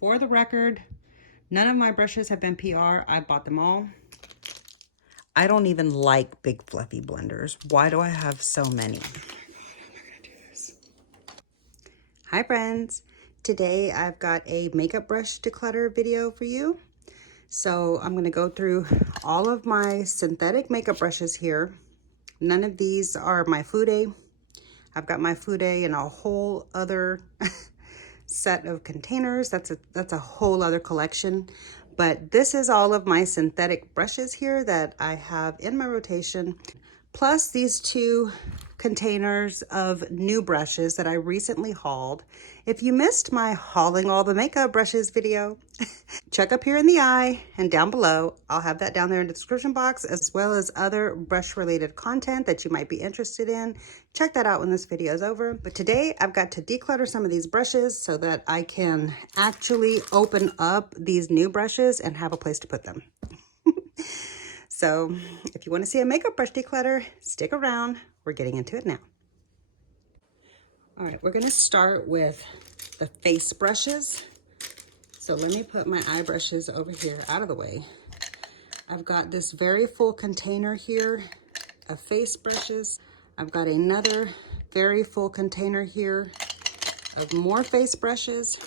For the record, none of my brushes have been PR. I bought them all. I don't even like big fluffy blenders. Why do I have so many? Hi friends. Today I've got a makeup brush declutter video for you. So I'm going to go through all of my synthetic makeup brushes here. None of these are my Fude. I've got my Fude in a whole other set of containers. That's a whole other collection. But this is all of my synthetic brushes here that I have in my rotation, plus these two containers of new brushes that I recently hauled. If you missed my hauling all the makeup brushes video, check up here in the eye and down below. I'll have that down there in the description box, as well as other brush related content that you might be interested in. Check that out when this video is over. But today I've got to declutter some of these brushes so that I can actually open up these new brushes and have a place to put them. So if you want to see a makeup brush declutter, stick around. We're getting into it now. All right, we're going to start with the face brushes. So let me put my eye brushes over here out of the way. I've got this very full container here of face brushes. I've got another very full container here of more face brushes.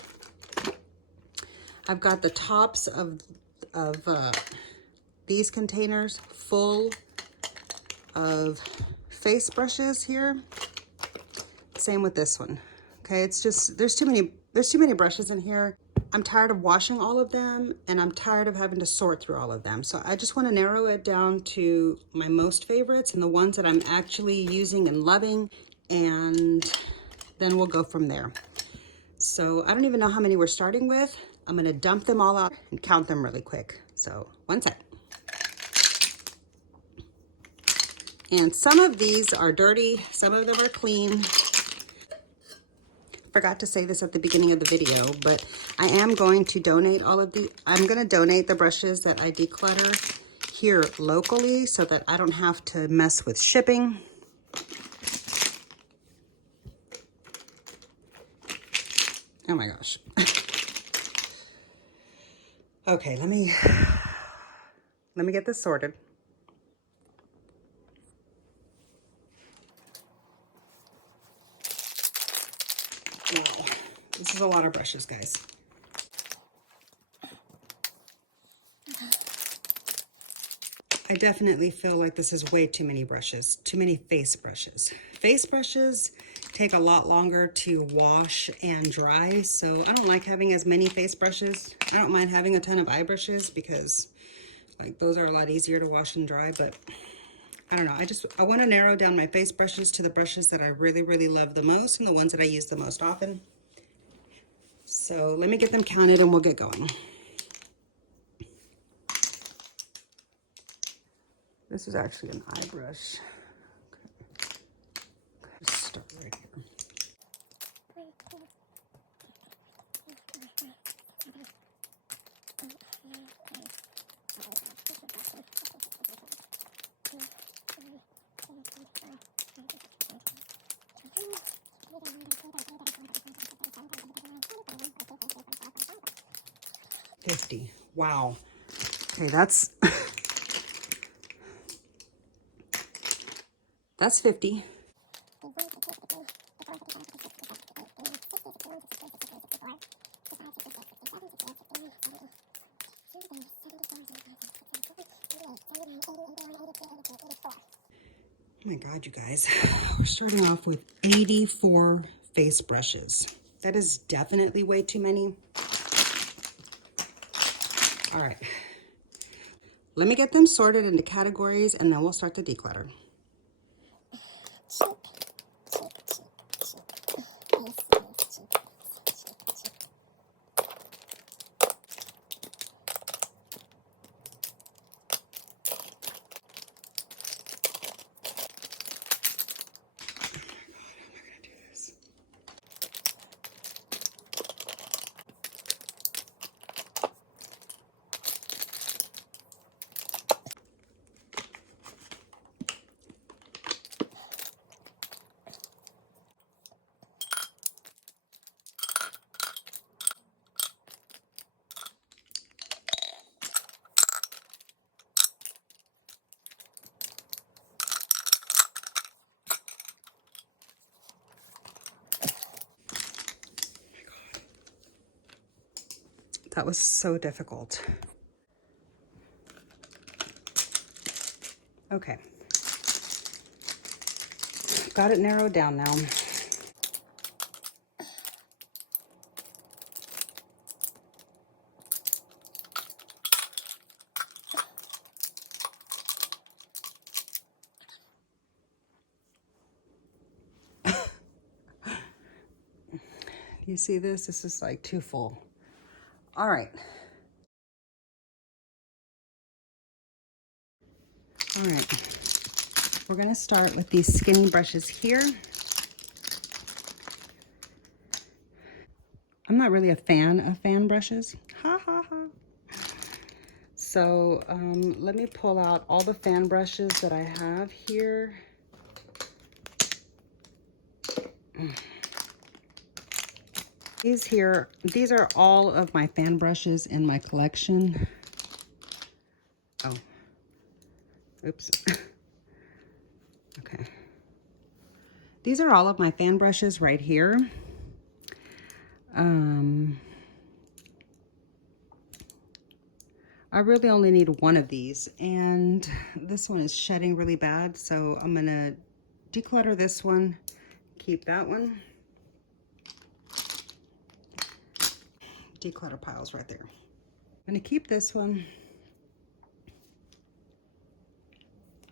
I've got the tops of these containers full of face brushes here. Same with this one. Okay, it's just there's too many brushes in here. I'm tired of washing all of them, and I'm tired of having to sort through all of them. So I just want to narrow it down to my most favorites and the ones that I'm actually using and loving, and then we'll go from there. So I don't even know how many we're starting with. I'm going to dump them all out and count them really quick. So one sec. And some of these are dirty, some of them are clean. Forgot to say this at the beginning of the video, but I am going to donate I'm going to donate the brushes that I declutter here locally so that I don't have to mess with shipping. Oh my gosh. Okay, let me get this sorted. Wow, this is a lot of brushes, guys. I definitely feel like this is way too many brushes, too many face brushes. Face brushes take a lot longer to wash and dry, so I don't like having as many face brushes. I don't mind having a ton of eye brushes because like those are a lot easier to wash and dry, but I don't know. I want to narrow down my face brushes to the brushes that I really, really love the most and the ones that I use the most often. So let me get them counted and we'll get going. This is actually an eye brush. Okay. Just start right here. $50. Wow. Okay, that's that's 50. Oh my God, you guys, we're starting off with 84 face brushes. That is definitely way too many. All right, let me get them sorted into categories and then we'll start the declutter. That was so difficult. Okay. Got it narrowed down now. You see this? This is like too full. All right. All right. We're gonna start with these skinny brushes here. I'm not really a fan of fan brushes. Ha ha ha. So let me pull out all the fan brushes that I have here. These are all of my fan brushes in my collection. Oh, oops. Okay. These are all of my fan brushes right here. I really only need one of these, and this one is shedding really bad, so I'm gonna declutter this one, keep that one. Declutter piles right there. I'm gonna keep this one.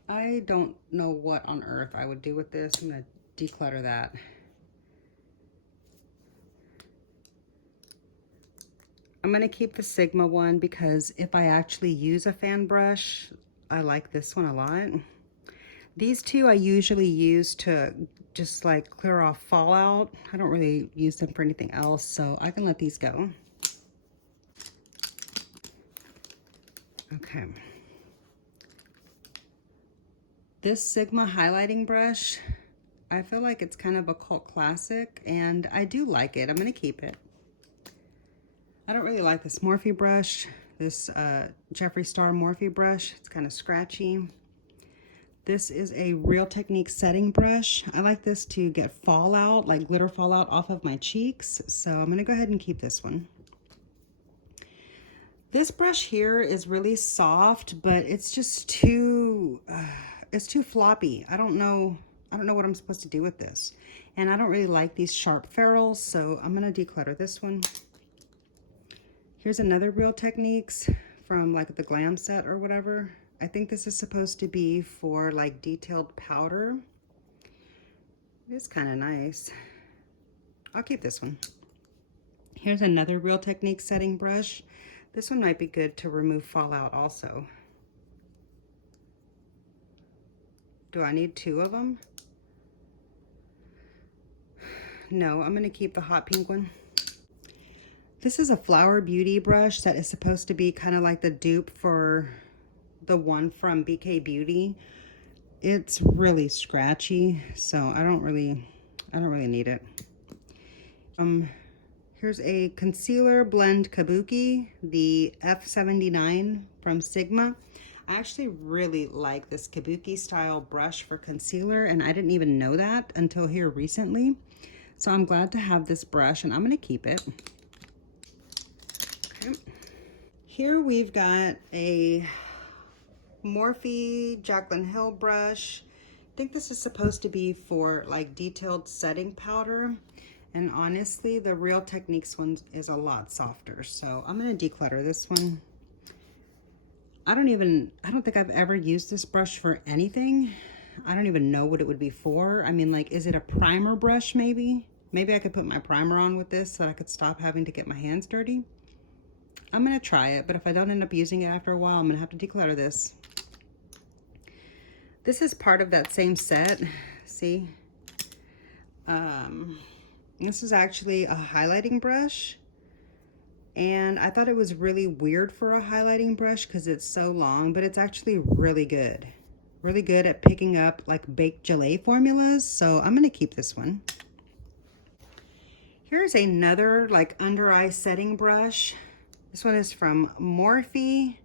I don't know what on earth I would do with this. I'm gonna declutter that. I'm gonna keep the Sigma one because if I actually use a fan brush, I like this one a lot. These two I usually use to just like clear off fallout. I don't really use them for anything else, so I can let these go. Okay. This Sigma highlighting brush, I feel like it's kind of a cult classic, and I do like it. I'm gonna keep it. I don't really like this Morphe brush, this Jeffree Star Morphe brush. It's kind of scratchy. This is a Real Technique setting brush. I like this to get fallout, like glitter fallout off of my cheeks. So I'm gonna go ahead and keep this one. This brush here is really soft, but it's just too floppy. I don't know what I'm supposed to do with this. And I don't really like these sharp ferrules, so I'm gonna declutter this one. Here's another Real Techniques from like the Glam set or whatever. I think this is supposed to be for like detailed powder. It is kind of nice. I'll keep this one. Here's another Real Techniques setting brush. This one might be good to remove fallout also. Do I need two of them? No, I'm gonna keep the hot pink one. This is a Flower Beauty brush that is supposed to be kind of like the dupe for the one from BK Beauty. It's really scratchy, so I don't really need it. Here's a concealer blend Kabuki, the F79 from Sigma. I actually really like this Kabuki style brush for concealer, and I didn't even know that until here recently. So I'm glad to have this brush, and I'm gonna keep it. Okay. Here we've got a Morphe Jaclyn Hill brush. I think this is supposed to be for like detailed setting powder. And honestly, the Real Techniques one is a lot softer. So I'm gonna declutter this one. I don't think I've ever used this brush for anything. I don't even know what it would be for. I mean, like, is it a primer brush maybe? Maybe I could put my primer on with this so I could stop having to get my hands dirty. I'm gonna try it, but if I don't end up using it after a while, I'm gonna have to declutter this. This is part of that same set, see? This is actually a highlighting brush, and I thought it was really weird for a highlighting brush because it's so long, but it's actually really good. Really good at picking up like baked gelée formulas, so I'm gonna keep this one. Here's another like under eye setting brush. This one is from Morphe.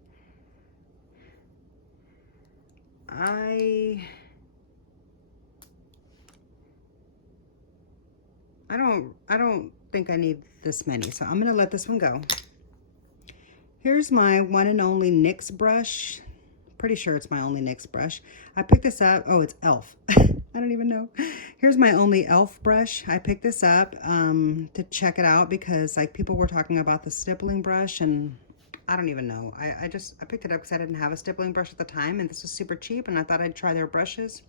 I don't think I need this many, so I'm gonna let this one go. Here's my one and only NYX brush. Pretty sure it's my only NYX brush. I picked this up. Oh, it's e.l.f. I don't even know. Here's my only e.l.f. brush. I picked this up to check it out because like people were talking about the stippling brush, and I don't even know. I picked it up because I didn't have a stippling brush at the time, and this was super cheap, and I thought I'd try their brushes.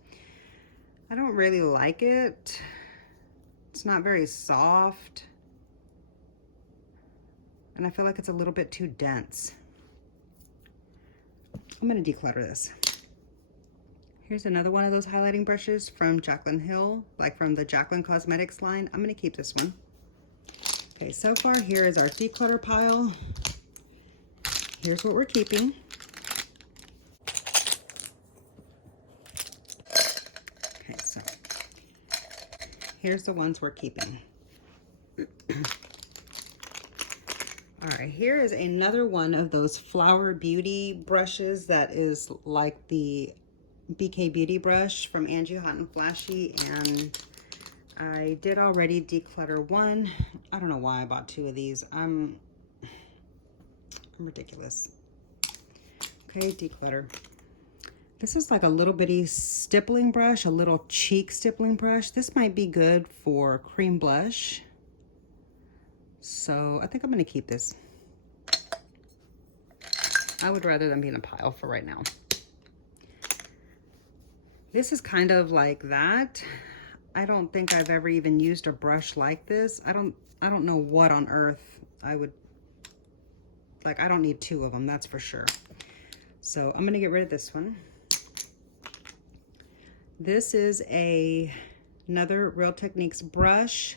I don't really like it. It's not very soft, and I feel like it's a little bit too dense. I'm going to declutter this. Here's another one of those highlighting brushes from Jaclyn Hill, like from the Jaclyn Cosmetics line. I'm going to keep this one. Okay, so far here is our declutter pile. Here's what we're keeping. Okay, so here's the ones we're keeping. All right, here is another one of those Flower Beauty brushes that is like the BK Beauty brush from Angie Hot and Flashy, and I did already declutter one. I don't know why I bought two of these. I'm ridiculous. Okay, declutter. This is like a little bitty stippling brush, a little cheek stippling brush. This might be good for cream blush. So I think I'm going to keep this. I would rather them be in a pile for right now. This is kind of like that. I don't think I've ever even used a brush like this. I don't know what on earth I would like. I don't need two of them, that's for sure. So I'm going to get rid of this one. This is another Real Techniques brush.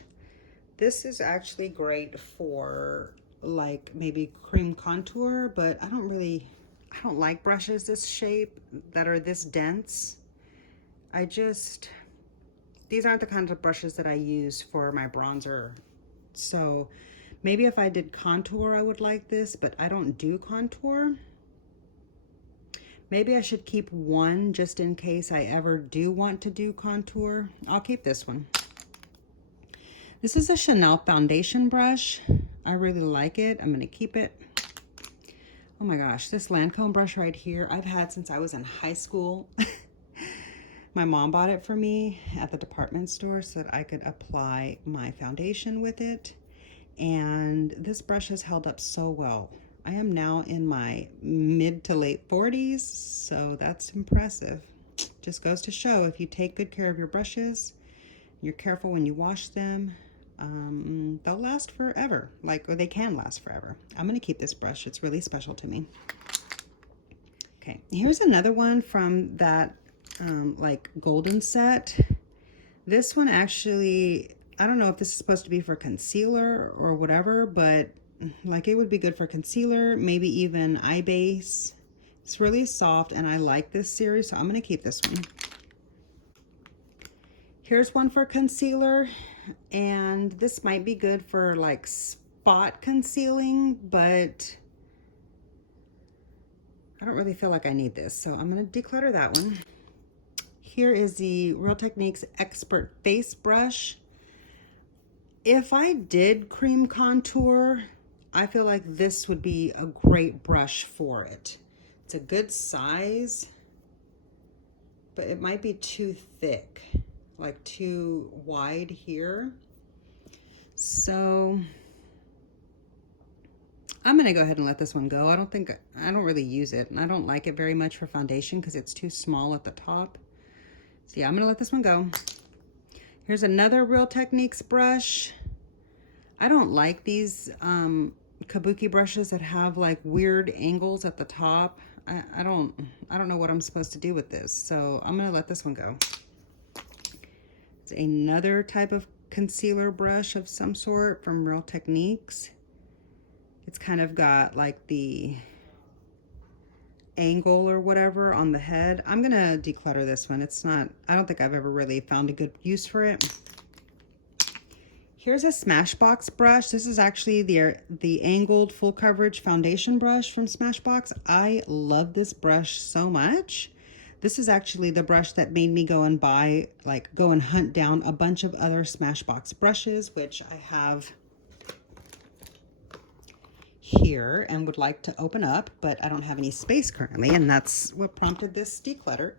This is actually great for like maybe cream contour, but I don't like brushes this shape that are this dense. These aren't the kinds of brushes that I use for my bronzer. So maybe if I did contour, I would like this, but I don't do contour. Maybe I should keep one just in case I ever do want to do contour. I'll keep this one. This is a Chanel foundation brush. I really like it. I'm going to keep it. Oh my gosh, this Lancome brush right here, I've had since I was in high school. My mom bought it for me at the department store so that I could apply my foundation with it. And this brush has held up so well. I am now in my mid to late 40s, so that's impressive. Just goes to show if you take good care of your brushes, you're careful when you wash them, they'll last forever, or they can last forever. I'm going to keep this brush. It's really special to me. Okay, here's another one from that like golden set. This one actually, I don't know if this is supposed to be for concealer or whatever, but like it would be good for concealer, maybe even eye base. It's really soft and I like this series, so I'm going to keep this one. Here's one for concealer, and this might be good for like spot concealing, but I don't really feel like I need this, so I'm going to declutter that one. Here is the Real Techniques Expert Face Brush. If I did cream contour, I feel like this would be a great brush for it. It's a good size, but it might be too thick, like too wide here. So I'm gonna go ahead and let this one go. I don't really use it, and I don't like it very much for foundation because it's too small at the top. So yeah, I'm gonna let this one go. Here's another Real Techniques brush. I don't like these kabuki brushes that have like weird angles at the top. I don't know what I'm supposed to do with this, so I'm gonna let this one go. It's another type of concealer brush of some sort from Real Techniques. It's kind of got like the angle or whatever on the head. I'm gonna declutter this one. I don't think I've ever really found a good use for it. Here's a Smashbox brush. This is actually the angled full coverage foundation brush from Smashbox. I love this brush so much. This is actually the brush that made me go and hunt down a bunch of other Smashbox brushes, which I have here and would like to open up, but I don't have any space currently, and that's what prompted this declutter.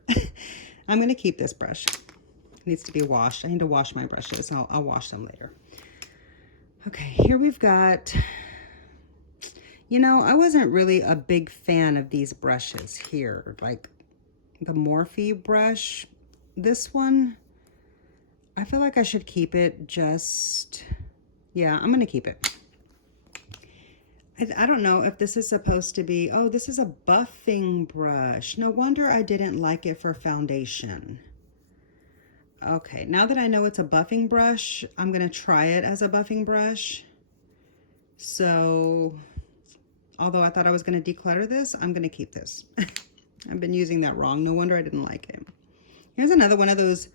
I'm going to keep this brush. It needs to be washed. I need to wash my brushes. I'll wash them later. Okay, here we've got, you know, I wasn't really a big fan of these brushes here, like the Morphe brush. This one, I feel like I should keep it. Just, yeah, I'm going to keep it. I don't know if this is supposed to be, oh, this is a buffing brush. No wonder I didn't like it for foundation. Okay, now that I know it's a buffing brush, I'm going to try it as a buffing brush. So, although I thought I was going to declutter this, I'm going to keep this. I've been using that wrong. No wonder I didn't like it. Here's another one of those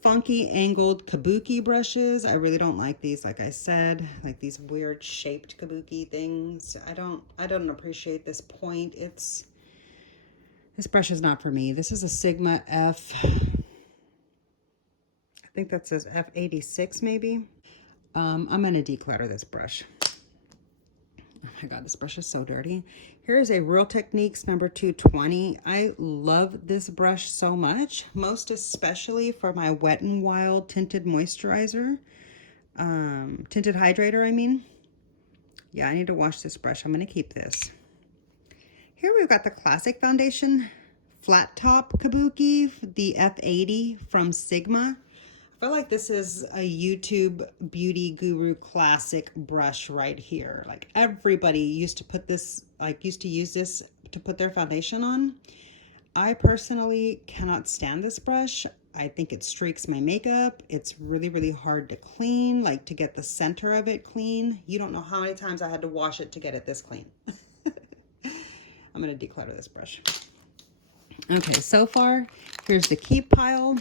funky angled kabuki brushes. I really don't like these, like I said, like these weird shaped kabuki things. I don't appreciate this point. This brush is not for me. This is a Sigma F, I think that says F86 maybe. I'm gonna declutter this brush. Oh my God, this brush is so dirty. Here's a Real Techniques number 220. I love this brush so much, most especially for my Wet n Wild tinted moisturizer. Tinted hydrator, I mean. Yeah, I need to wash this brush. I'm gonna keep this. Here we've got the classic foundation flat top kabuki, the F80 from Sigma. I feel like this is a YouTube beauty guru classic brush right here. Like everybody used to put this, used to use this to put their foundation on. I personally cannot stand this brush. I think it streaks my makeup. It's really, really hard to clean, like to get the center of it clean. You don't know how many times I had to wash it to get it this clean. I'm gonna declutter this brush. Okay, so far, here's the keep pile.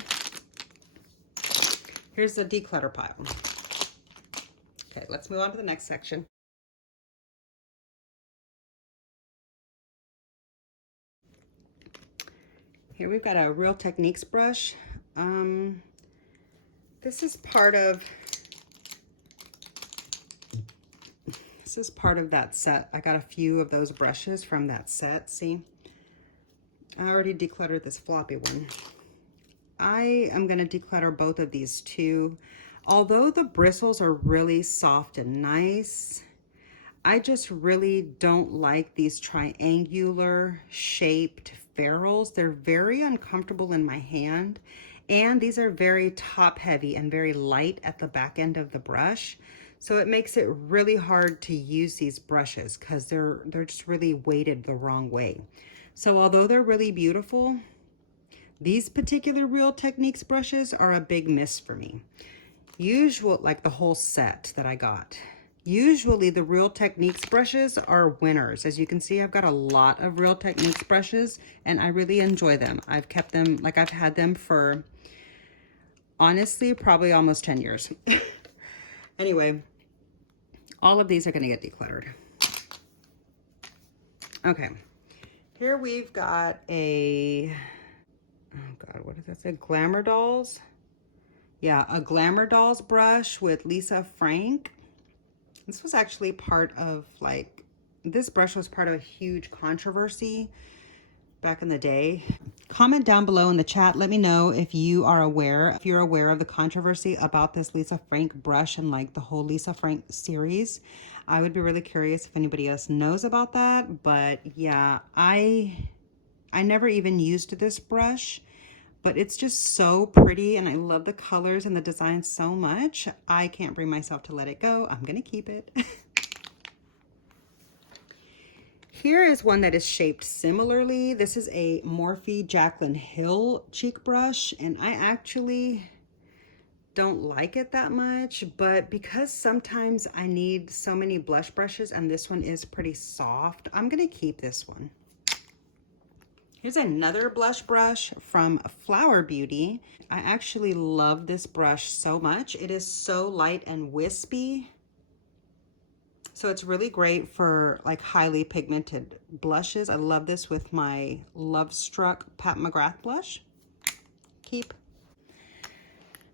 Here's the declutter pile. Okay, let's move on to the next section. Here we've got a Real Techniques brush. This is part of that set. I got a few of those brushes from that set. See, I already decluttered this floppy one. I am going to declutter both of these too. Although the bristles are really soft and nice, I just really don't like these triangular shaped ferrules. They're very uncomfortable in my hand, and these are very top heavy and very light at the back end of the brush. So it makes it really hard to use these brushes because they're just really weighted the wrong way. So although they're really beautiful, these particular Real Techniques brushes are a big miss for me. Like the whole set that I got. Usually the Real Techniques brushes are winners. As you can see, I've got a lot of Real Techniques brushes and I really enjoy them. I've kept them, like I've had them for, honestly, probably almost 10 years. Anyway, all of these are gonna get decluttered. Okay, here we've got a, oh God, what does that say? Glamour Dolls. Yeah, a Glamour Dolls brush with Lisa Frank. This was actually part of this brush was part of a huge controversy back in the day. Comment down below in the chat. Let me know if you're aware of the controversy about this Lisa Frank brush and like the whole Lisa Frank series. I would be really curious if anybody else knows about that. But yeah, I never even used this brush, but it's just so pretty and I love the colors and the design so much. I can't bring myself to let it go. I'm gonna keep it. Here is one that is shaped similarly. This is a Morphe Jaclyn Hill cheek brush, and I actually don't like it that much, but because sometimes I need so many blush brushes and this one is pretty soft, I'm gonna keep this one. Here's another blush brush from Flower Beauty. I actually love this brush so much. It is so light and wispy. So it's really great for like highly pigmented blushes. I love this with my Love Struck Pat McGrath blush. Keep.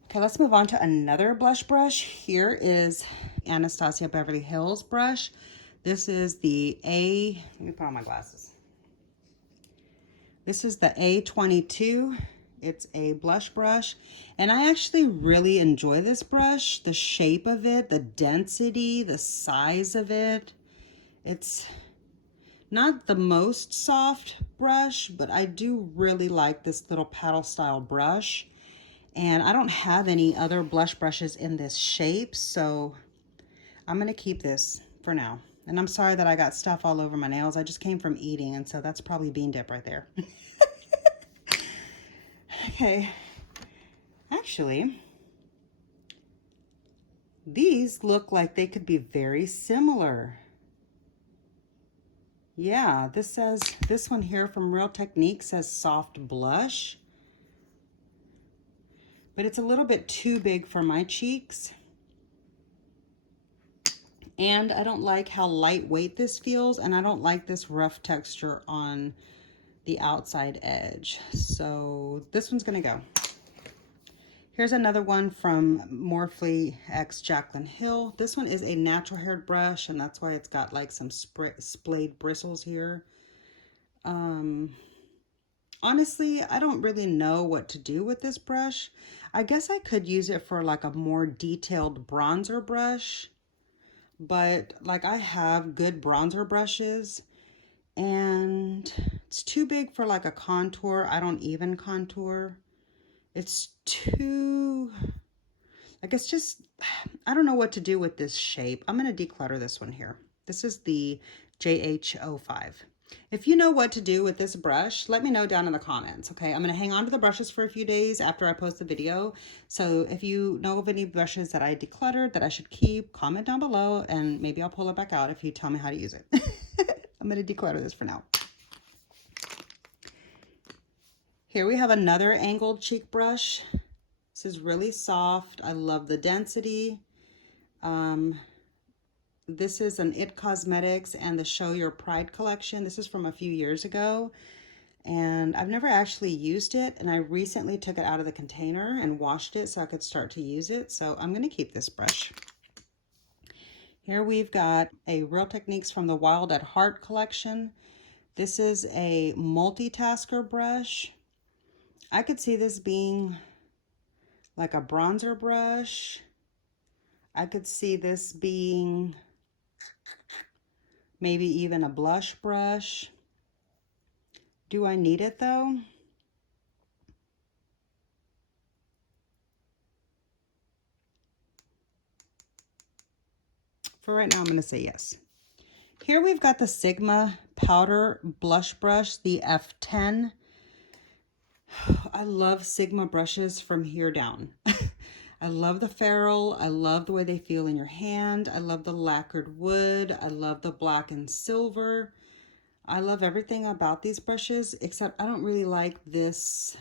Okay, let's move on to another blush brush. Here is Anastasia Beverly Hills brush. This is the let me put on my glasses. This is the A22. It's a blush brush, and I actually really enjoy this brush. The shape of it, the density, the size of it. It's not the most soft brush, but I do really like this little paddle style brush. And I don't have any other blush brushes in this shape, so I'm gonna keep this for now. And I'm sorry that I got stuff all over my nails. I just came from eating, and so that's probably bean dip right there. Okay, actually, these look like they could be very similar. Yeah, this one here from Real Technique says soft blush, but it's a little bit too big for my cheeks. And I don't like how lightweight this feels, and I don't like this rough texture on the outside edge. So this one's gonna go. Here's another one from Morphe X Jaclyn Hill. This one is a natural haired brush, and that's why it's got like some splayed bristles here. Honestly, I don't really know what to do with this brush. I guess I could use it for like a more detailed bronzer brush, but like I have good bronzer brushes, and it's too big for like a contour. I don't even contour. It's too, like, it's just, I don't know what to do with this shape. I'm going to declutter this one here. This is the JH05. If you know what to do with this brush, let me know down in the comments, okay? I'm going to hang on to the brushes for a few days after I post the video. So if you know of any brushes that I decluttered that I should keep, comment down below, and maybe I'll pull it back out if you tell me how to use it. I'm going to declutter this for now. Here we have another angled cheek brush. This is really soft. I love the density. This is an It Cosmetics and the Show Your Pride collection. This is from a few years ago, and I've never actually used it, and I recently took it out of the container and washed it so I could start to use it. So I'm going to keep this brush. Here we've got a Real Techniques from the Wild at Heart collection. This is a multitasker brush. I could see this being like a bronzer brush. I could see this being maybe even a blush brush. Do I need it though? For right now, I'm going to say yes. Here we've got the Sigma powder blush brush, the F10. I love Sigma brushes from here down. I love the ferrule. I love the way they feel in your hand. I love the lacquered wood. I love the black and silver. I love everything about these brushes, except I don't really like these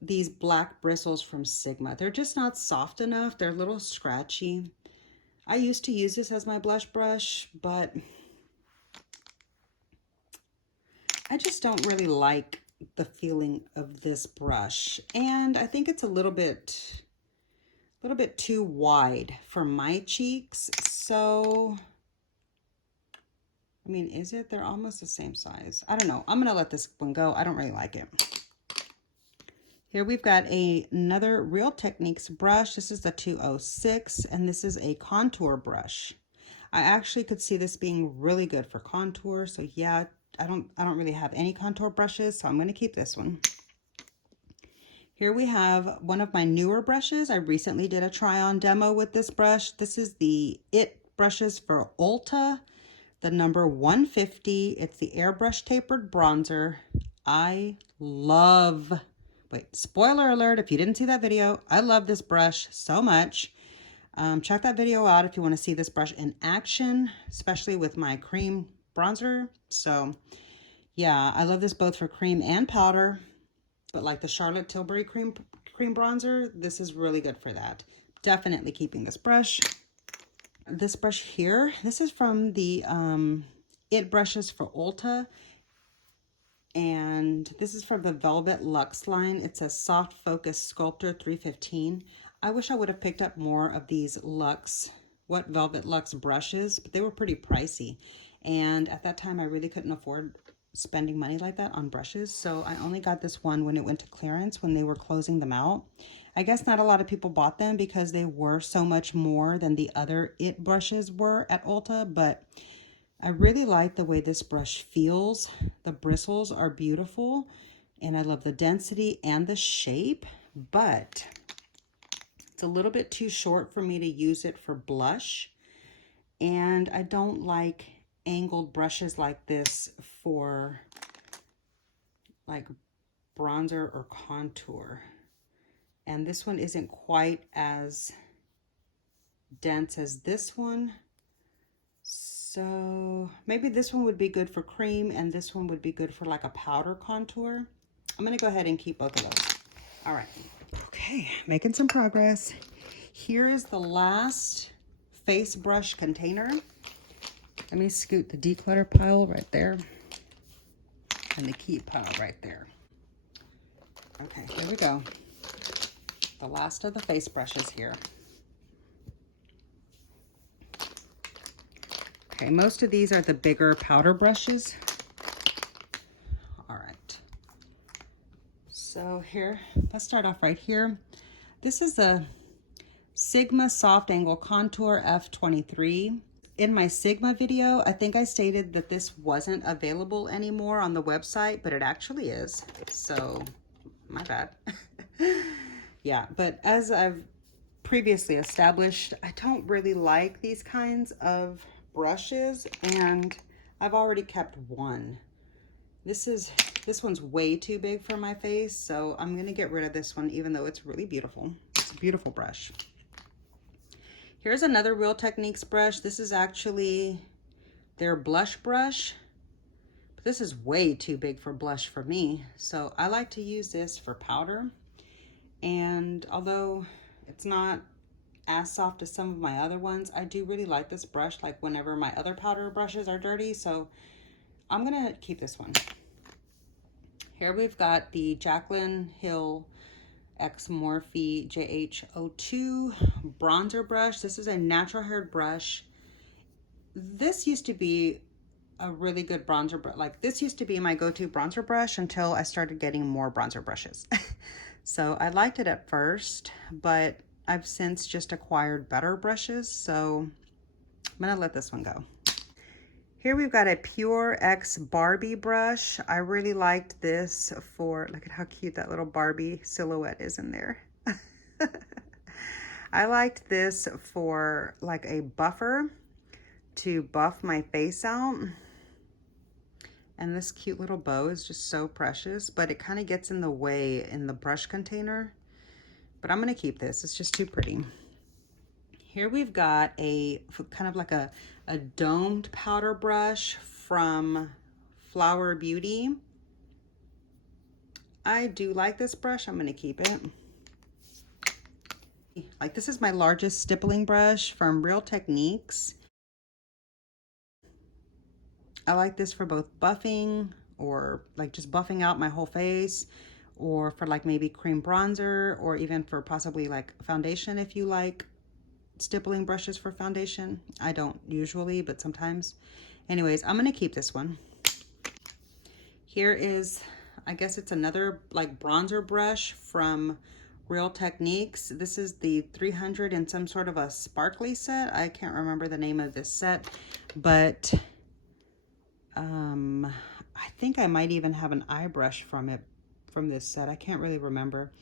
black bristles from Sigma. They're just not soft enough. They're a little scratchy. I used to use this as my blush brush, but I just don't really like the feeling of this brush. And I think it's a little bit too wide for my cheeks. So, I mean, is it? They're almost the same size. I don't know. I'm going to let this one go. I don't really like it. Here we've got another Real Techniques brush. This is the 206, and this is a contour brush. I actually could see this being really good for contour. So yeah, I don't really have any contour brushes, so I'm going to keep this one. Here we have one of my newer brushes. I recently did a try-on demo with this brush. This is the It brushes for Ulta, the number 150. It's the airbrush tapered bronzer. I love, wait, spoiler alert, if you didn't see that video, I love this brush so much. Check that video out if you want to see this brush in action, especially with my cream bronzer. So yeah, I love this both for cream and powder. But like the Charlotte Tilbury cream bronzer, this is really good for that. Definitely keeping this brush. This brush here, this is from the It brushes for Ulta. And this is from the Velvet Luxe line. It's a Soft Focus Sculptor 315. I wish I would have picked up more of these Luxe what Velvet Luxe brushes, but they were pretty pricey. And at that time, I really couldn't afford spending money like that on brushes. So I only got this one when it went to clearance, when they were closing them out. I guess not a lot of people bought them because they were so much more than the other It brushes were at Ulta, but I really like the way this brush feels. The bristles are beautiful, and I love the density and the shape, but it's a little bit too short for me to use it for blush, and I don't like angled brushes like this for like bronzer or contour. And this one isn't quite as dense as this one. So maybe this one would be good for cream and this one would be good for like a powder contour. I'm gonna go ahead and keep both of those. All right, okay, making some progress. Here is the last face brush container. Let me scoot the declutter pile right there and the key pile right there. Okay, here we go. The last of the face brushes here. Okay, most of these are the bigger powder brushes. All right. So here, let's start off right here. This is a Sigma Soft Angle Contour F23. In my Sigma video, I think I stated that this wasn't available anymore on the website, but it actually is. So, my bad. Yeah, but as I've previously established, I don't really like these kinds of brushes, and I've already kept one. This one's way too big for my face, so I'm gonna get rid of this one, even though it's really beautiful. It's a beautiful brush. Here's another Real Techniques brush. This is actually their blush brush, but this is way too big for blush for me. So I like to use this for powder. And although it's not as soft as some of my other ones, I do really like this brush, like whenever my other powder brushes are dirty. So I'm gonna keep this one. Here we've got the Jaclyn Hill X Morphe JH02 bronzer brush. This is a natural haired brush. This used to be a really good bronzer brush. Like this used to be my go-to bronzer brush until I started getting more bronzer brushes. So I liked it at first, but I've since just acquired better brushes. So I'm gonna let this one go. Here we've got a Pure X Barbie brush. I really liked this for, look at how cute that little Barbie silhouette is in there. I liked this for like a buffer to buff my face out. And this cute little bow is just so precious, but it kind of gets in the way in the brush container. But I'm gonna keep this, it's just too pretty. Here we've got a kind of like a domed powder brush from Flower Beauty. I do like this brush, I'm gonna keep it. Like this is my largest stippling brush from Real Techniques. I like this for both buffing or like just buffing out my whole face, or for like maybe cream bronzer, or even for possibly like foundation if you like stippling brushes for foundation. I don't usually, but sometimes. Anyways, I'm gonna keep this one. Here is, I guess it's another like bronzer brush from Real Techniques. This is the 300 in some sort of a sparkly set. I can't remember the name of this set, but I think I might even have an eye brush from this set. I can't really remember.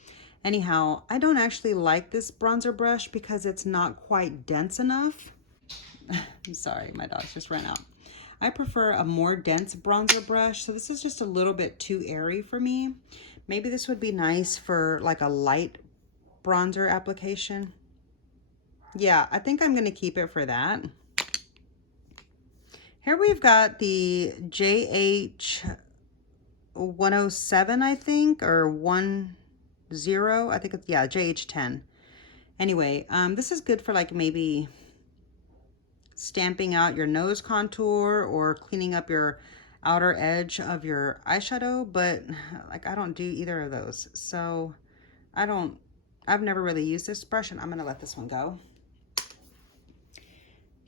Anyhow, I don't actually like this bronzer brush because it's not quite dense enough. I'm sorry, my dogs just ran out. I prefer a more dense bronzer brush, so this is just a little bit too airy for me. Maybe this would be nice for like a light bronzer application. Yeah, I think I'm gonna keep it for that. Here we've got the JH107, I think, or 10, I think it's, yeah, JH10. Anyway, this is good for like maybe stamping out your nose contour or cleaning up your outer edge of your eyeshadow, but like I don't do either of those. So I've never really used this brush, and I'm gonna let this one go.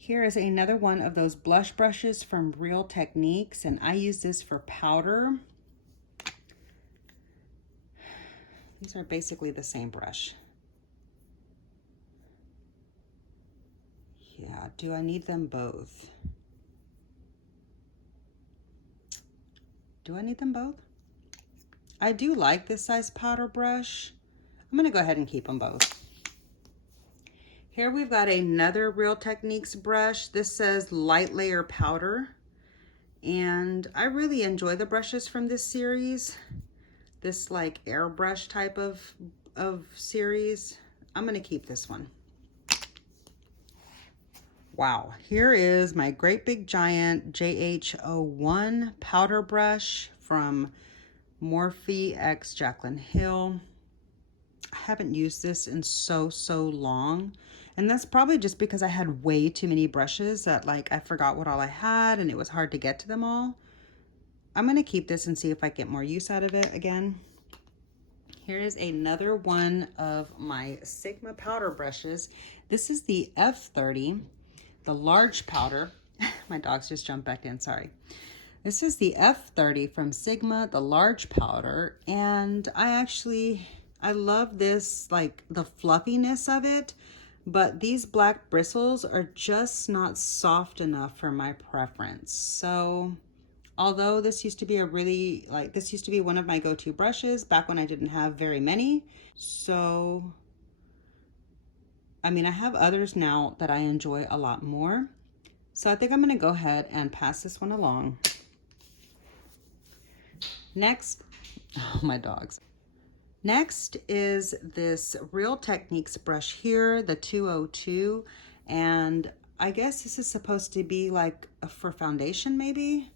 Here is another one of those blush brushes from Real Techniques, and I use this for powder. These are basically the same brush. Yeah, do I need them both? Do I need them both? I do like this size powder brush. I'm gonna go ahead and keep them both. Here we've got another Real Techniques brush. This says light layer powder. And I really enjoy the brushes from this series. This like airbrush type of series. I'm gonna keep this one. Wow, here is my great big giant JH01 powder brush from Morphe x Jaclyn Hill. I haven't used this in so long, and that's probably just because I had way too many brushes that like I forgot what all I had and it was hard to get to them all. I'm gonna keep this and see if I get more use out of it again. Here is another one of my Sigma powder brushes. This is the F30, the large powder. My dogs just jumped back in, sorry. This is the F30 from Sigma, the large powder, and I love this, like the fluffiness of it, but these black bristles are just not soft enough for my preference. So although this used to be this used to be one of my go-to brushes back when I didn't have very many. So, I mean, I have others now that I enjoy a lot more. So I think I'm gonna go ahead and pass this one along. Next, oh, my dogs. Next is this Real Techniques brush here, the 202. And I guess this is supposed to be like for foundation maybe.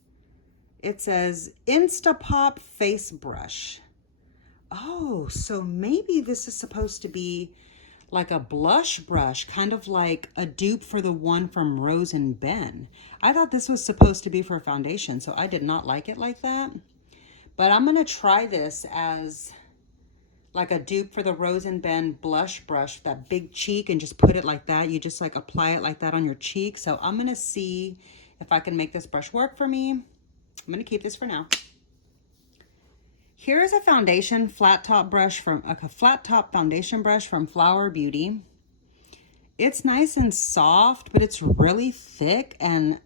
It says Instapop Face Brush. Oh, so maybe this is supposed to be like a blush brush, kind of like a dupe for the one from Rose and Ben. I thought this was supposed to be for foundation, so I did not like it like that. But I'm gonna try this as like a dupe for the Rose and Ben blush brush, that big cheek, and just put it like that. You just like apply it like that on your cheek. So I'm gonna see if I can make this brush work for me. I'm gonna keep this for now. Here is a foundation flat top brush from a flat top foundation brush from Flower Beauty. It's nice and soft, but it's really thick. And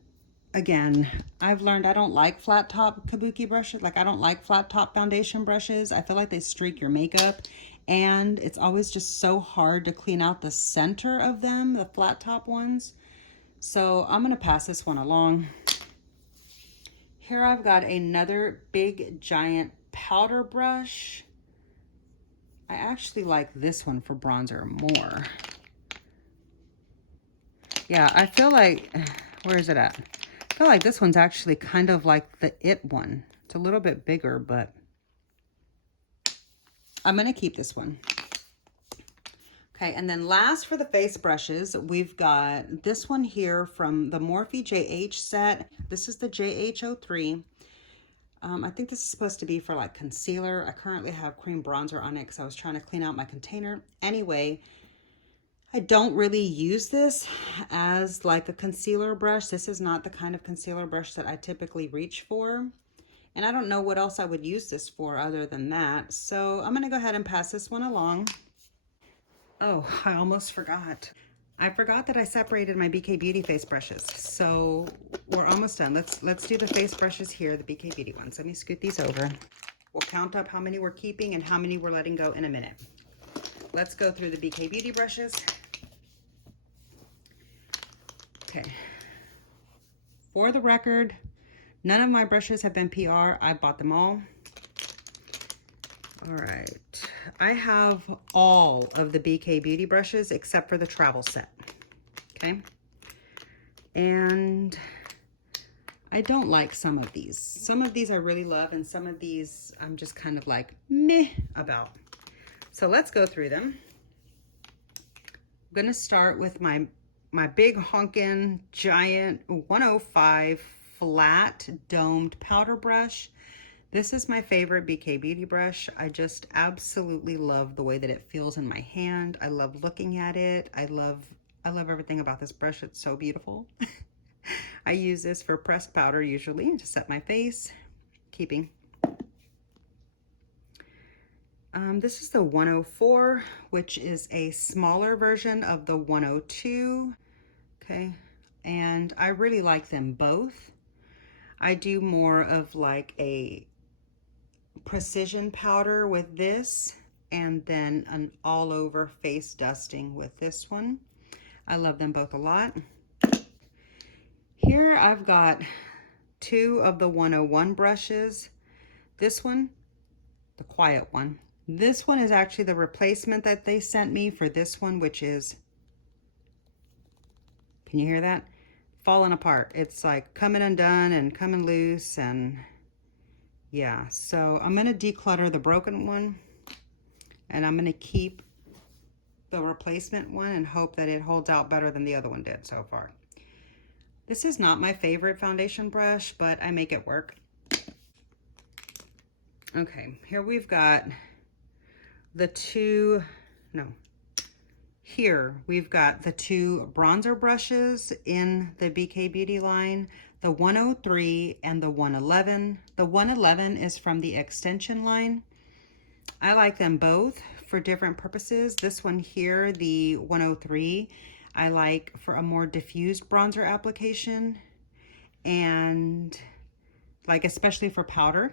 again, I've learned I don't like flat top kabuki brushes. Like I don't like flat top foundation brushes. I feel like they streak your makeup, and it's always just so hard to clean out the center of them, the flat top ones. So I'm gonna pass this one along. Here I've got another big giant powder brush. I actually like this one for bronzer more. Yeah, I feel like, where is it at? I feel like this one's actually kind of like the It one. It's a little bit bigger, but I'm gonna keep this one. Okay, and then last for the face brushes, we've got this one here from the Morphe JH set. This is the JH03. I think this is supposed to be for like concealer. I currently have cream bronzer on it because I was trying to clean out my container. Anyway, I don't really use this as like a concealer brush. This is not the kind of concealer brush that I typically reach for. And I don't know what else I would use this for other than that. So I'm gonna go ahead and pass this one along. Oh, I almost forgot. I forgot that I separated my BK Beauty face brushes. So we're almost done. Let's do the face brushes here, the BK Beauty ones. Let me scoot these over. We'll count up how many we're keeping and how many we're letting go in a minute. Let's go through the BK Beauty brushes. Okay. For the record, none of my brushes have been PR. I bought them all. All right. I have all of the BK Beauty brushes except for the travel set. Okay. And I don't like some of these. Some of these I really love, and some of these I'm just kind of like meh about. So let's go through them. I'm gonna start with my big honkin' giant 105 flat domed powder brush. This is my favorite BK Beauty brush. I just absolutely love the way that it feels in my hand. I love looking at it. I love I love everything about this brush. It's so beautiful. I use this for pressed powder usually to set my face. Keeping. This is the 104, which is a smaller version of the 102. Okay, and I really like them both. I do more of like a precision powder with this, and then an all over face dusting with this one. I love them both a lot. Here I've got two of the 101 brushes. This one, the quiet one. This one is actually the replacement that they sent me for this one, which is, can you hear that? Falling apart. It's like coming undone and coming loose, and yeah. So I'm gonna declutter the broken one, and I'm gonna keep the replacement one and hope that it holds out better than the other one did so far. This is not my favorite foundation brush, but I make it work. Okay, here we've got the two, no, here we've got the two bronzer brushes in the BK Beauty line, the 103 and the 111. The 111 is from the extension line. I like them both for different purposes. This one here, the 103, I like for a more diffused bronzer application, and like especially for powder.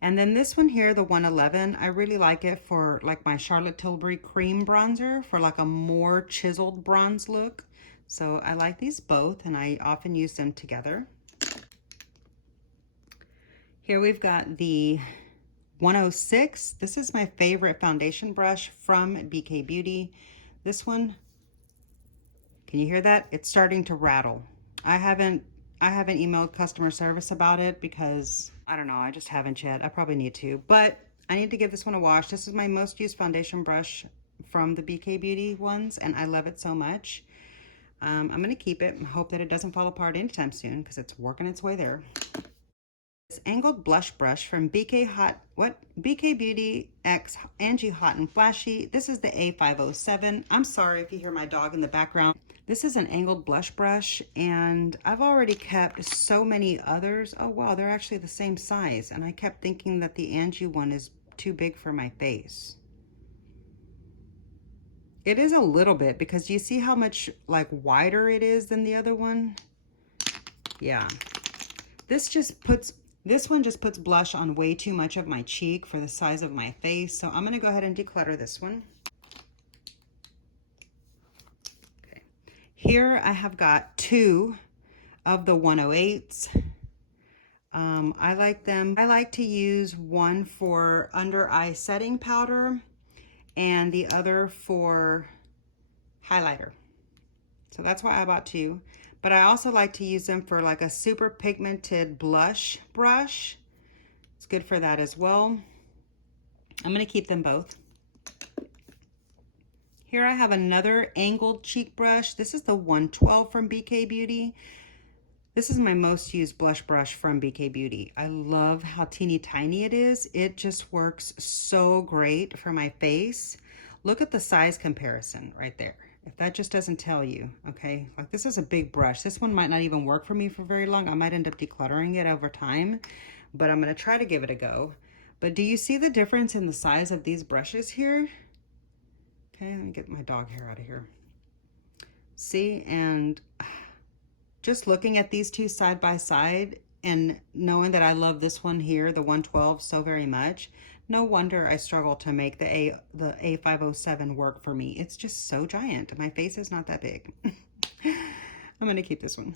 And then this one here, the 111, I really like it for like my Charlotte Tilbury cream bronzer for like a more chiseled bronze look. So I like these both, and I often use them together. Here we've got the 106. This is my favorite foundation brush from BK Beauty. This one, can you hear that? It's starting to rattle. I haven't emailed customer service about it because I don't know, I just haven't yet. I probably need to, but I need to give this one a wash. This is my most used foundation brush from the BK Beauty ones, and I love it so much. I'm gonna keep it and hope that it doesn't fall apart anytime soon because it's working its way there. This angled blush brush from BK Beauty X Angie Hot and Flashy. This is the A507. I'm sorry if you hear my dog in the background. This is an angled blush brush, and I've already kept so many others. Oh wow, they're actually the same size, and I kept thinking that the Angie one is too big for my face. It is a little bit, because you see how much like wider it is than the other one? Yeah. This one just puts blush on way too much of my cheek for the size of my face, so I'm gonna go ahead and declutter this one. Okay. Here I have got two of the 108s. I like them. I like to use one for under eye setting powder and the other for highlighter. So that's why I bought two. But I also like to use them for like a super pigmented blush brush. It's good for that as well. I'm gonna keep them both. Here I have another angled cheek brush. This is the 112 from BK Beauty. This is my most used blush brush from BK Beauty. I love how teeny tiny it is. It just works so great for my face. Look at the size comparison right there. If that just doesn't tell you, okay? Like, this is a big brush. This one might not even work for me for very long. I might end up decluttering it over time, but I'm gonna try to give it a go. But do you see the difference in the size of these brushes here? Okay, let me get my dog hair out of here. See, and just looking at these two side by side and knowing that I love this one here, the 112, so very much, no wonder I struggle to make the A507 work for me. It's just so giant. My face is not that big. I'm gonna keep this one.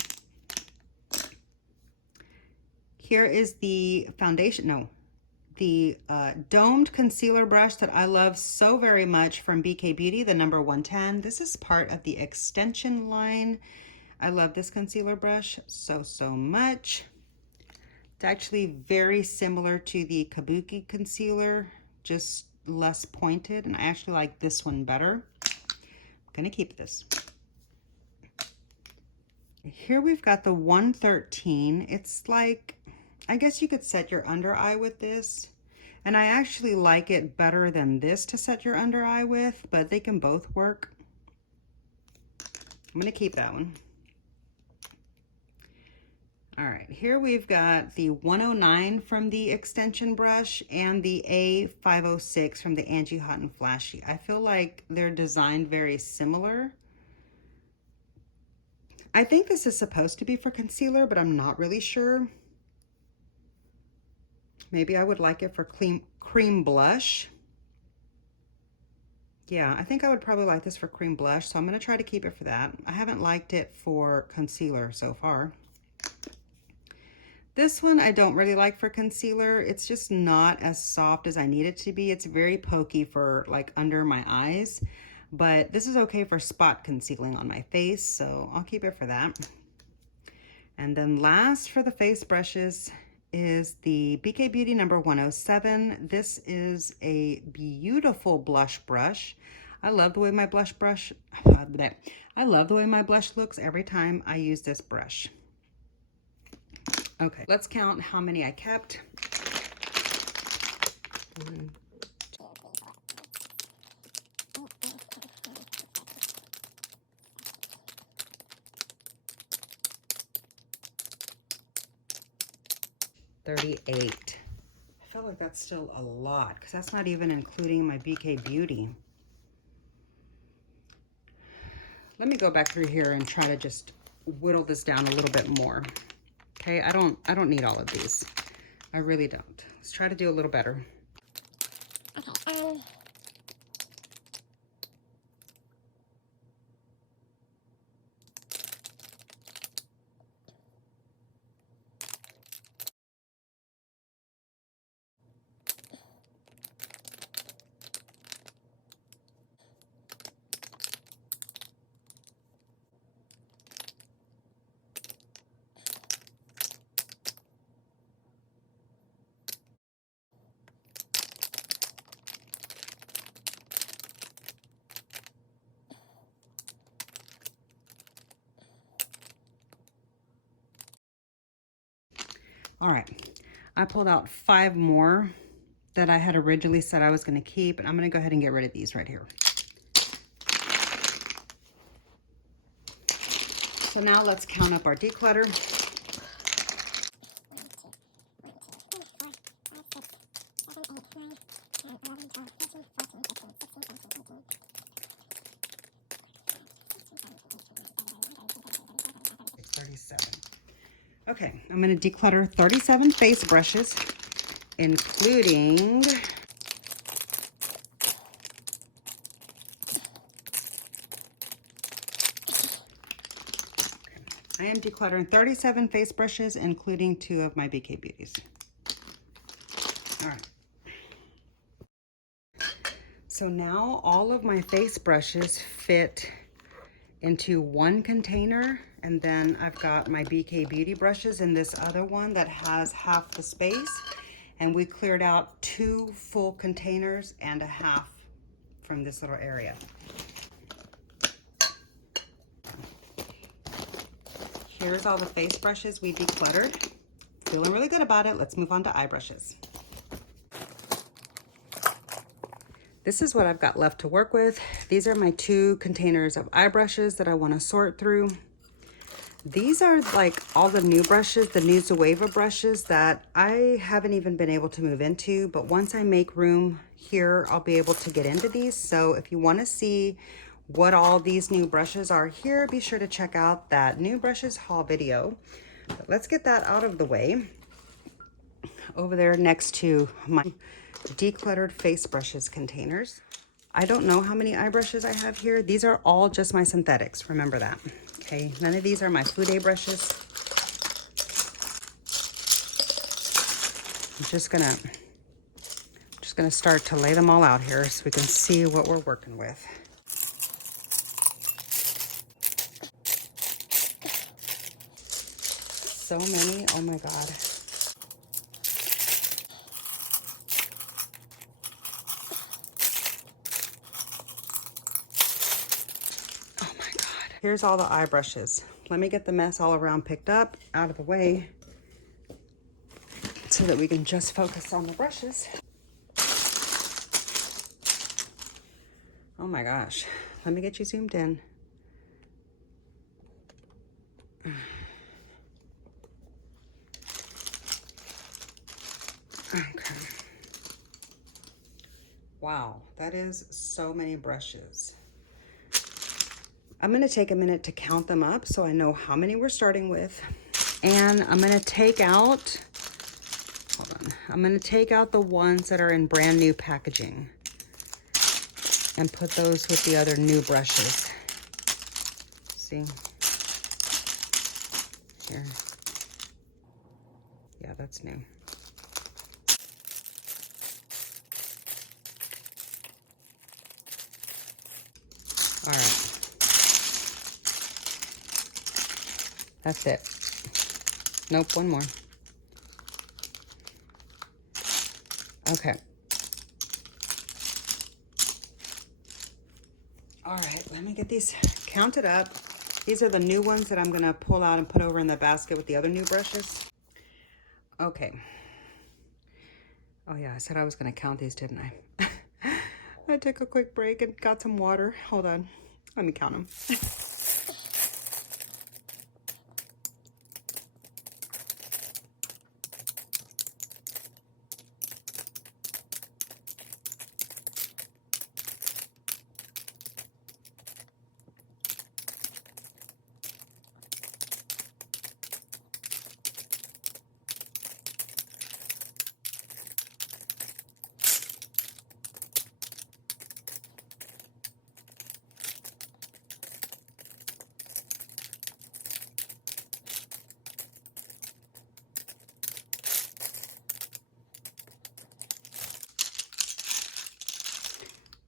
Here is the the domed concealer brush that I love so very much from BK Beauty, the number 110. This is part of the extension line. I love this concealer brush so much. It's actually very similar to the Kabuki concealer, just less pointed, and I actually like this one better. I'm gonna keep this. Here we've got the 113. It's like, I guess you could set your under eye with this, and I actually like it better than this to set your under eye with, but they can both work. I'm gonna keep that one. All right, here we've got the 109 from the extension brush and the A506 from the Angie Hot and Flashy. I feel like they're designed very similar. I think this is supposed to be for concealer, but I'm not really sure. Maybe I would like it for cream blush. Yeah, I think I would probably like this for cream blush, so I'm gonna try to keep it for that. I haven't liked it for concealer so far. This one I don't really like for concealer. It's just not as soft as I need it to be. It's very pokey for like under my eyes, but this is okay for spot concealing on my face, so I'll keep it for that. And then last for the face brushes is the BK Beauty number 107. This is a beautiful blush brush. I love the way my blush looks every time I use this brush. Okay, let's count how many I kept. 1, 38. I feel like that's still a lot because that's not even including my BK Beauty. Let me go back through here and try to just whittle this down a little bit more. Okay, I don't need all of these. I really don't. Let's try to do a little better. Okay, all right, I pulled out 5 more that I had originally said I was going to keep, and I'm going to go ahead and get rid of these right here. So now let's count up our declutter. 37. Okay, I'm going to declutter 37 face brushes, including I am decluttering 37 face brushes, including 2 of my BK Beauties. All right. So now all of my face brushes fit into one container, and then I've got my BK Beauty brushes in this other one that has half the space, and we cleared out 2 full containers and a half from this little area. Here's all the face brushes we decluttered. Feeling really good about it. Let's move on to eye brushes. This is what I've got left to work with. These are my 2 containers of eye brushes that I want to sort through. These are like all the new brushes, the new Zoeva brushes that I haven't even been able to move into, but once I make room here, I'll be able to get into these. So if you want to see what all these new brushes are here, be sure to check out that new brushes haul video. But let's get that out of the way. Over there next to my decluttered face brushes containers. I don't know how many eye brushes I have here. These are all just my synthetics, remember that. Okay, none of these are my Fude brushes. I'm just gonna start to lay them all out here so we can see what we're working with. So many, oh my God. Oh my God. Here's all the eye brushes. Let me get the mess all around picked up, out of the way, so that we can just focus on the brushes. Oh my gosh. Let me get you zoomed in. Okay. Wow, that is so many brushes. I'm going to take a minute to count them up so I know how many we're starting with. And I'm going to take out, hold on, I'm going to take out the ones that are in brand new packaging and put those with the other new brushes. See? Here. Yeah, that's new. All right. That's it. Nope, one more. Okay. All right, let me get these counted up. These are the new ones that I'm gonna pull out and put over in the basket with the other new brushes. Okay. Oh yeah, I said I was gonna count these, didn't I? I took a quick break and got some water. Hold on, let me count them.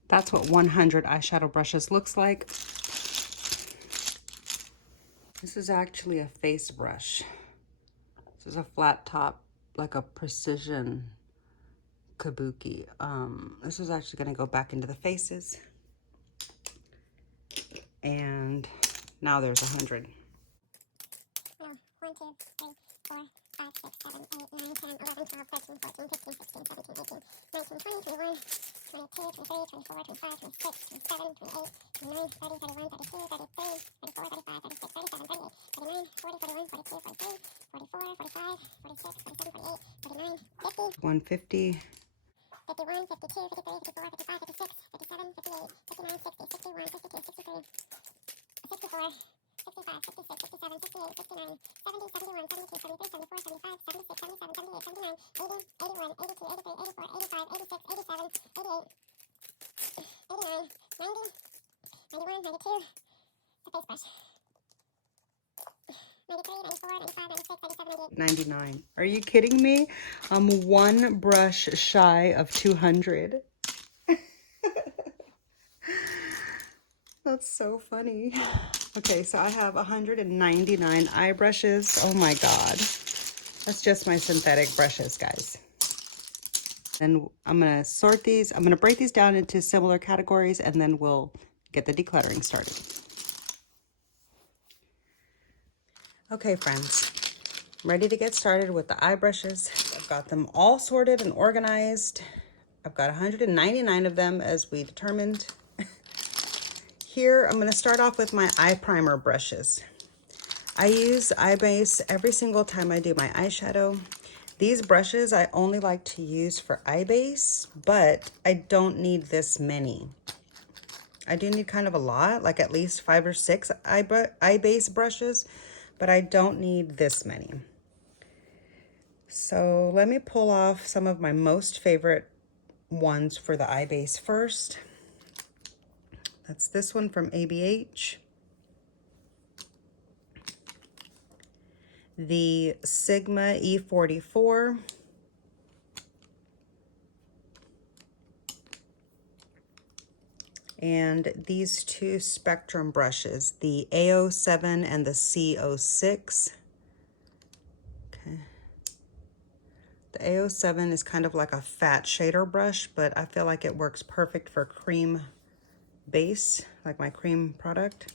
That's what 100 eyeshadow brushes looks like. This is actually a face brush. This is a flat top, like a precision kabuki. This is actually gonna go back into the faces. And now there's 100. 1, 2, 3, 4, 5, 6, 7, 8, 9, 10, 11, 12, 13, 14, 15, 16, 17, 18, 19, 20, 21, 22, 23, 24, 25, 26, 27, 28, 29, 30, 31, 32, 33, 34, 35, 36, 37, 38, 39, 40, 41, 42, 43, 44, 45, 46, 47, 48, 49, 50. 150. 51, 52, 53, 54, 55, 56, 57, 58, 59, 60, 61, 62, 63, 64, 65, 66, 67, 68, 69, 70, 71, 72, 73, 74, 75, 76, 77, 78, 79, 80, 81, 82, 83, 84, 85, 86, 87, 88, 89, 90, 91, 92, the face brush. 93, 94, 95, 96, 97, 98, 99. Are you kidding me? I'm one brush shy of 200. That's so funny. Okay, so I have 199 eye brushes. Oh my God. That's just my synthetic brushes, guys. And I'm gonna sort these. I'm gonna break these down into similar categories and then we'll get the decluttering started. Okay, friends, I'm ready to get started with the eye brushes. I've got them all sorted and organized. I've got 199 of them as we determined. Here, I'm gonna start off with my eye primer brushes. I use eye base every single time I do my eyeshadow. These brushes I only like to use for eye base, but I don't need this many. I do need kind of a lot, like at least 5 or 6 eye base brushes, but I don't need this many. So let me pull off some of my most favorite ones for the eye base first. That's this one from ABH. The Sigma E44. And these two Spectrum brushes, the A07 and the C06. Okay. The A07 is kind of like a fat shader brush, but I feel like it works perfect for cream base, like my cream product.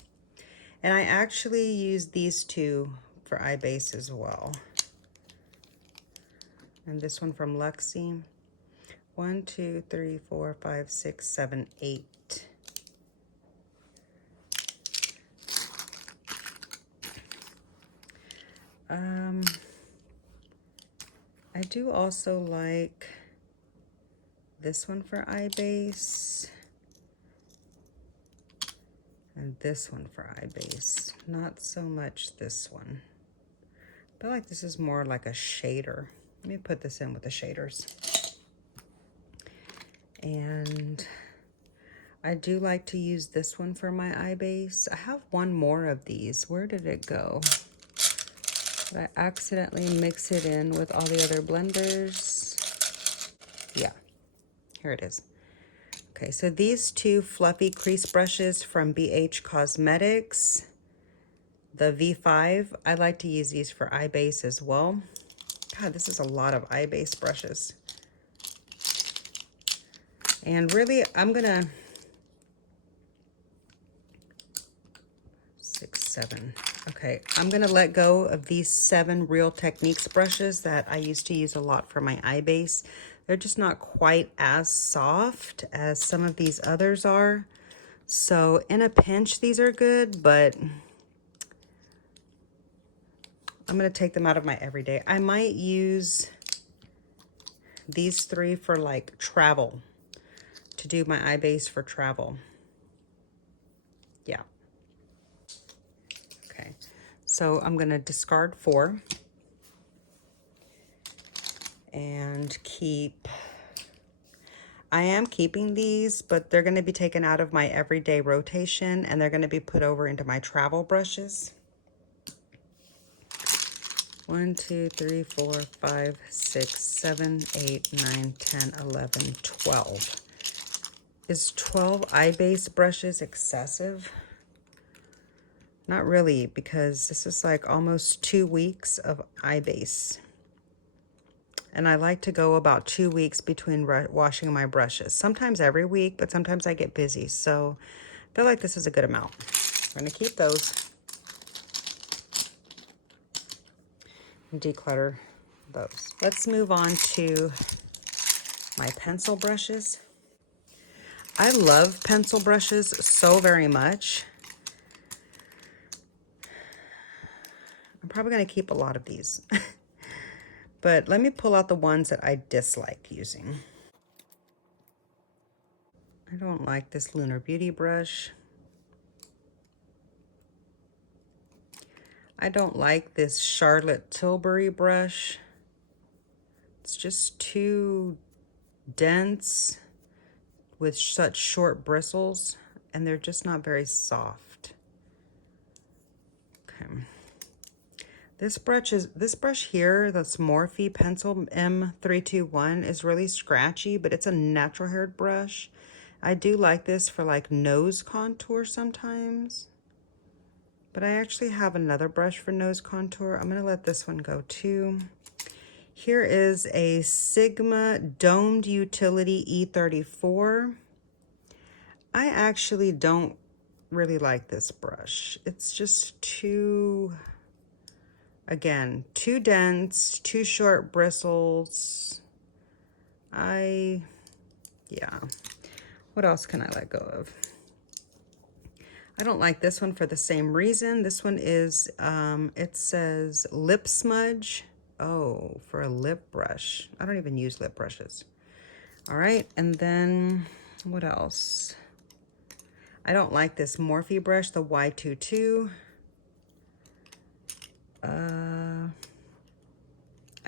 And I actually use these two for eye base as well. And this one from Luxie. 1, 2, 3, 4, 5, 6, 7, 8. I do also like this one for eye base. And this one for eye base. Not so much this one. I feel like this is more like a shader. Let me put this in with the shaders. And I do like to use this one for my eye base. I have one more of these. Where did it go? Did I accidentally mix it in with all the other blenders? Yeah, here it is. Okay, so these two fluffy crease brushes from BH Cosmetics, the V5, I like to use these for eye base as well. God, this is a lot of eye base brushes. And really, I'm gonna, 6, 7. Okay, I'm gonna let go of these 7 Real Techniques brushes that I used to use a lot for my eye base. They're just not quite as soft as some of these others are. So in a pinch, these are good, but I'm gonna take them out of my everyday. I might use these 3 for like travel, to do my eye base for travel. Yeah. Okay, so I'm gonna discard 4 and keep, I am keeping these, but they're gonna be taken out of my everyday rotation and they're gonna be put over into my travel brushes. 1, 2, 3, 4, 5, 6, 7, 8, 9, 10, 11, 12. Is 12 eye base brushes excessive? Not really, because this is like almost 2 weeks of eye base. And I like to go about 2 weeks between washing my brushes. Sometimes every week, but sometimes I get busy. So I feel like this is a good amount. I'm gonna keep those. And declutter those. Let's move on to my pencil brushes. I love pencil brushes so very much. I'm probably gonna keep a lot of these. But let me pull out the ones that I dislike using. I don't like this Lunar Beauty brush. I don't like this Charlotte Tilbury brush. It's just too dense with such short bristles, and they're just not very soft. Okay. This brush here, that's Morphe Pencil M321, is really scratchy, but it's a natural haired brush. I do like this for like nose contour sometimes. But I actually have another brush for nose contour. I'm gonna let this one go too. Here is a Sigma Domed Utility E34. I actually don't really like this brush. It's just too, again, too dense, too short bristles. Yeah. What else can I let go of? I don't like this one for the same reason. This one is, it says lip smudge. Oh, for a lip brush. I don't even use lip brushes. All right, and then what else? I don't like this Morphe brush, the Y22.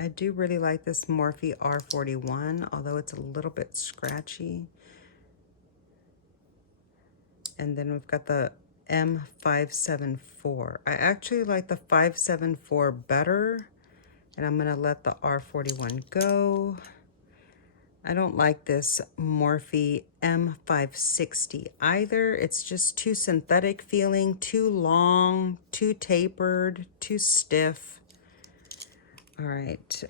I do really like this Morphe R41, although it's a little bit scratchy. And then we've got the M574. I actually like the 574 better, and I'm gonna let the R41 go. I don't like this Morphe M560 either. It's just too synthetic feeling, too long, too tapered, too stiff. All right.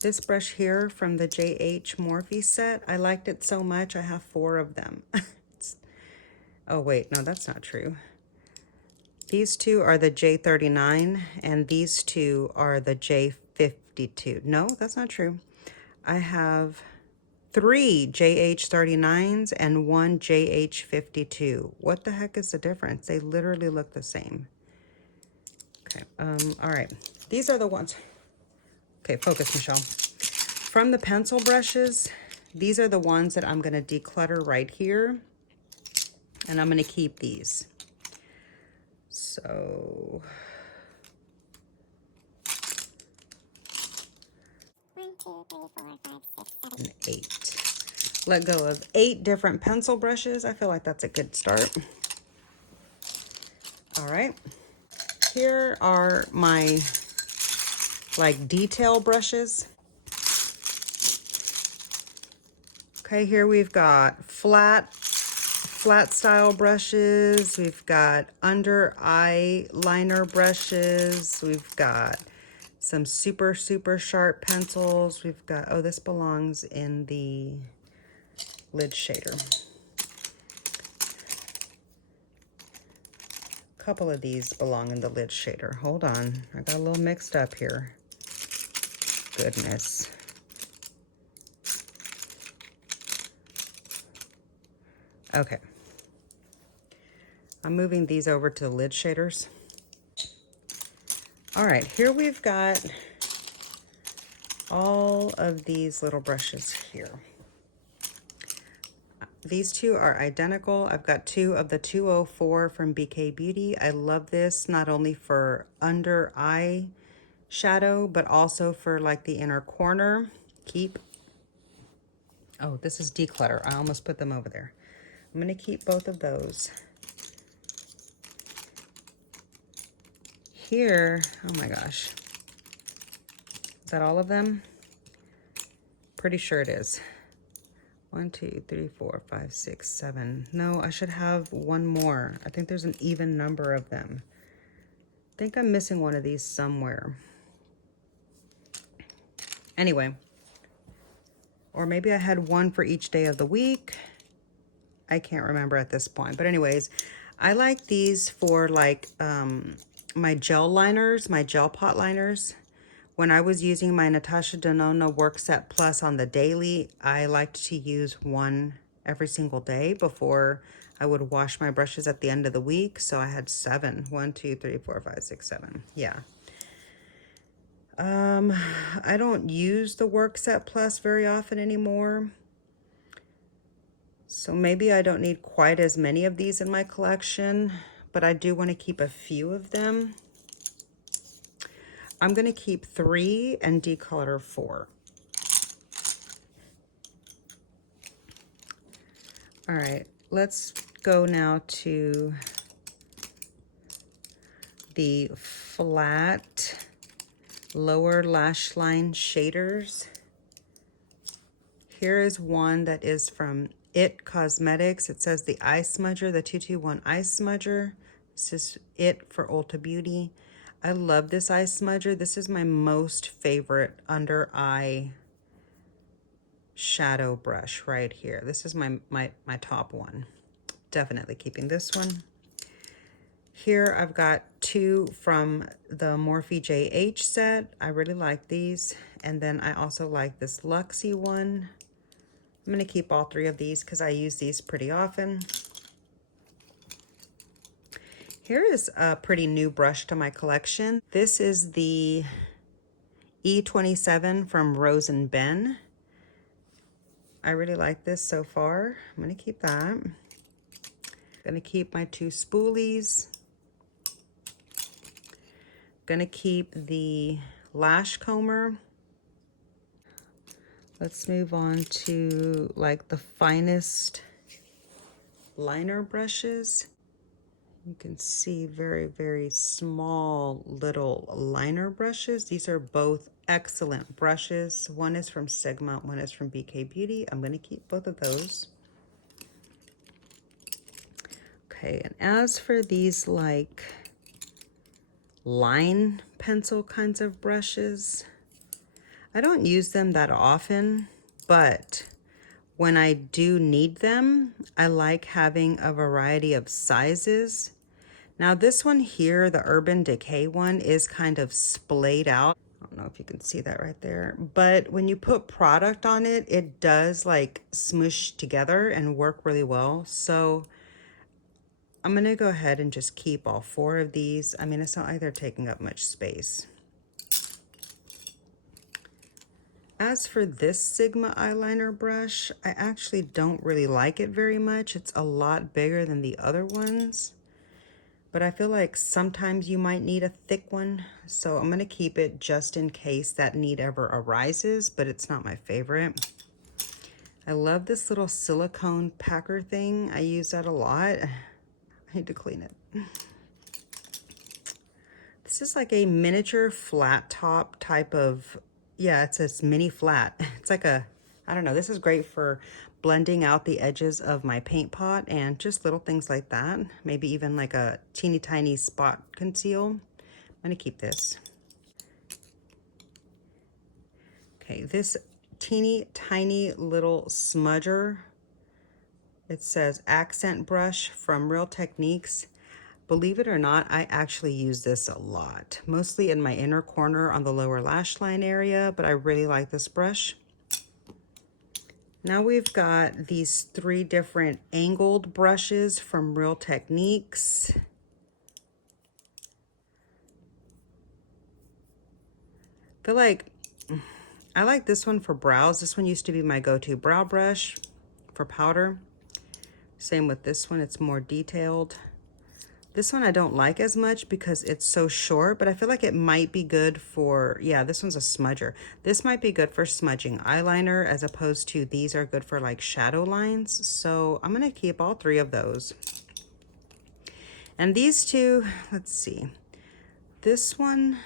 This brush here from the JH Morphe set, I liked it so much, I have 4 of them. Oh wait, no, that's not true. These 2 are the J39, and these 2 are the J52. No, that's not true. I have 3 JH39s and 1 JH52. What the heck is the difference? They literally look the same. Okay, all right. These are the ones. Okay, focus, Michelle. From the pencil brushes, these are the ones that I'm gonna declutter right here. And I'm gonna keep these. So, 1, 2, 3, 4, 5, 6, 7, 8. Let go of 8 different pencil brushes. I feel like that's a good start. All right. Here are my like detail brushes. Okay, here we've got flat style brushes. We've got under eye liner brushes. We've got some super sharp pencils. We've got, oh, this belongs in the lid shader. A couple of these belong in the lid shader. Hold on, I got a little mixed up here. Goodness. Okay. I'm moving these over to the lid shaders. All right, here we've got all of these little brushes here. These two are identical. I've got 2 of the 204 from BK Beauty. I love this not only for under eye shadow, but also for like the inner corner. Keep. Oh, this is Declutter. I almost put them over there. I'm gonna keep both of those. Here, oh my gosh. Is that all of them? Pretty sure it is. 1, 2, 3, 4, 5, 6, 7. No, I should have one more. I think there's an even number of them. I think I'm missing one of these somewhere. Anyway, or maybe I had one for each day of the week. I can't remember at this point. But anyways, I like these for like my gel liners, my gel pot liners. When I was using my Natasha Denona Work Set Plus on the daily, I liked to use one every single day before I would wash my brushes at the end of the week. So I had 7. 1, 2, 3, 4, 5, 6, 7. Yeah. I don't use the Work Set Plus very often anymore. So maybe I don't need quite as many of these in my collection, but I do want to keep a few of them. I'm going to keep 3 and declutter 4. All right, let's go now to the flat lower lash line shaders. Here is one that is from It Cosmetics. It says the Eye Smudger, the 221 Eye Smudger. This is It for Ulta Beauty. I love this eye smudger. This is my most favorite under eye shadow brush right here. This is my top one. Definitely keeping this one. Here I've got 2 from the Morphe JH set. I really like these. And then I also like this Luxie one. I'm going to keep all 3 of these because I use these pretty often. Here is a pretty new brush to my collection. This is the E27 from Rose and Ben. I really like this so far. I'm going to keep that. I'm going to keep my 2 spoolies. Going to keep the lash comber. Let's move on to like the finest liner brushes. You can see very small little liner brushes. These are both excellent brushes. One is from Sigma, one is from BK Beauty. I'm going to keep both of those. Okay, and as for these like line pencil kinds of brushes, I don't use them that often, but when I do need them, I like having a variety of sizes. Now this one here, the Urban Decay one, is kind of splayed out. I don't know if you can see that right there, but when you put product on it, it does like smoosh together and work really well. So I'm gonna go ahead and just keep all 4 of these. I mean, it's not like they're taking up much space. As for this Sigma eyeliner brush, I actually don't really like it very much. It's a lot bigger than the other ones, but I feel like sometimes you might need a thick one. So I'm gonna keep it just in case that need ever arises, but it's not my favorite. I love this little silicone packer thing. I use that a lot. I need to clean it. This is like a miniature flat top type of, yeah, it's a mini flat. It's like a, I don't know, this is great for blending out the edges of my paint pot and just little things like that. Maybe even like a teeny tiny spot conceal. I'm gonna keep this. Okay, this teeny tiny little smudger. It says accent brush from Real Techniques. Believe it or not, I actually use this a lot, mostly in my inner corner on the lower lash line area, but I really like this brush. Now we've got these 3 different angled brushes from Real Techniques. I feel like I like this one for brows. This one used to be my go-to brow brush for powder. Same with this one, it's more detailed. This one I don't like as much because it's so short, but I feel like it might be good for, yeah, this one's a smudger. This might be good for smudging eyeliner as opposed to these are good for like shadow lines. So I'm gonna keep all 3 of those. And these 2, let's see. This one,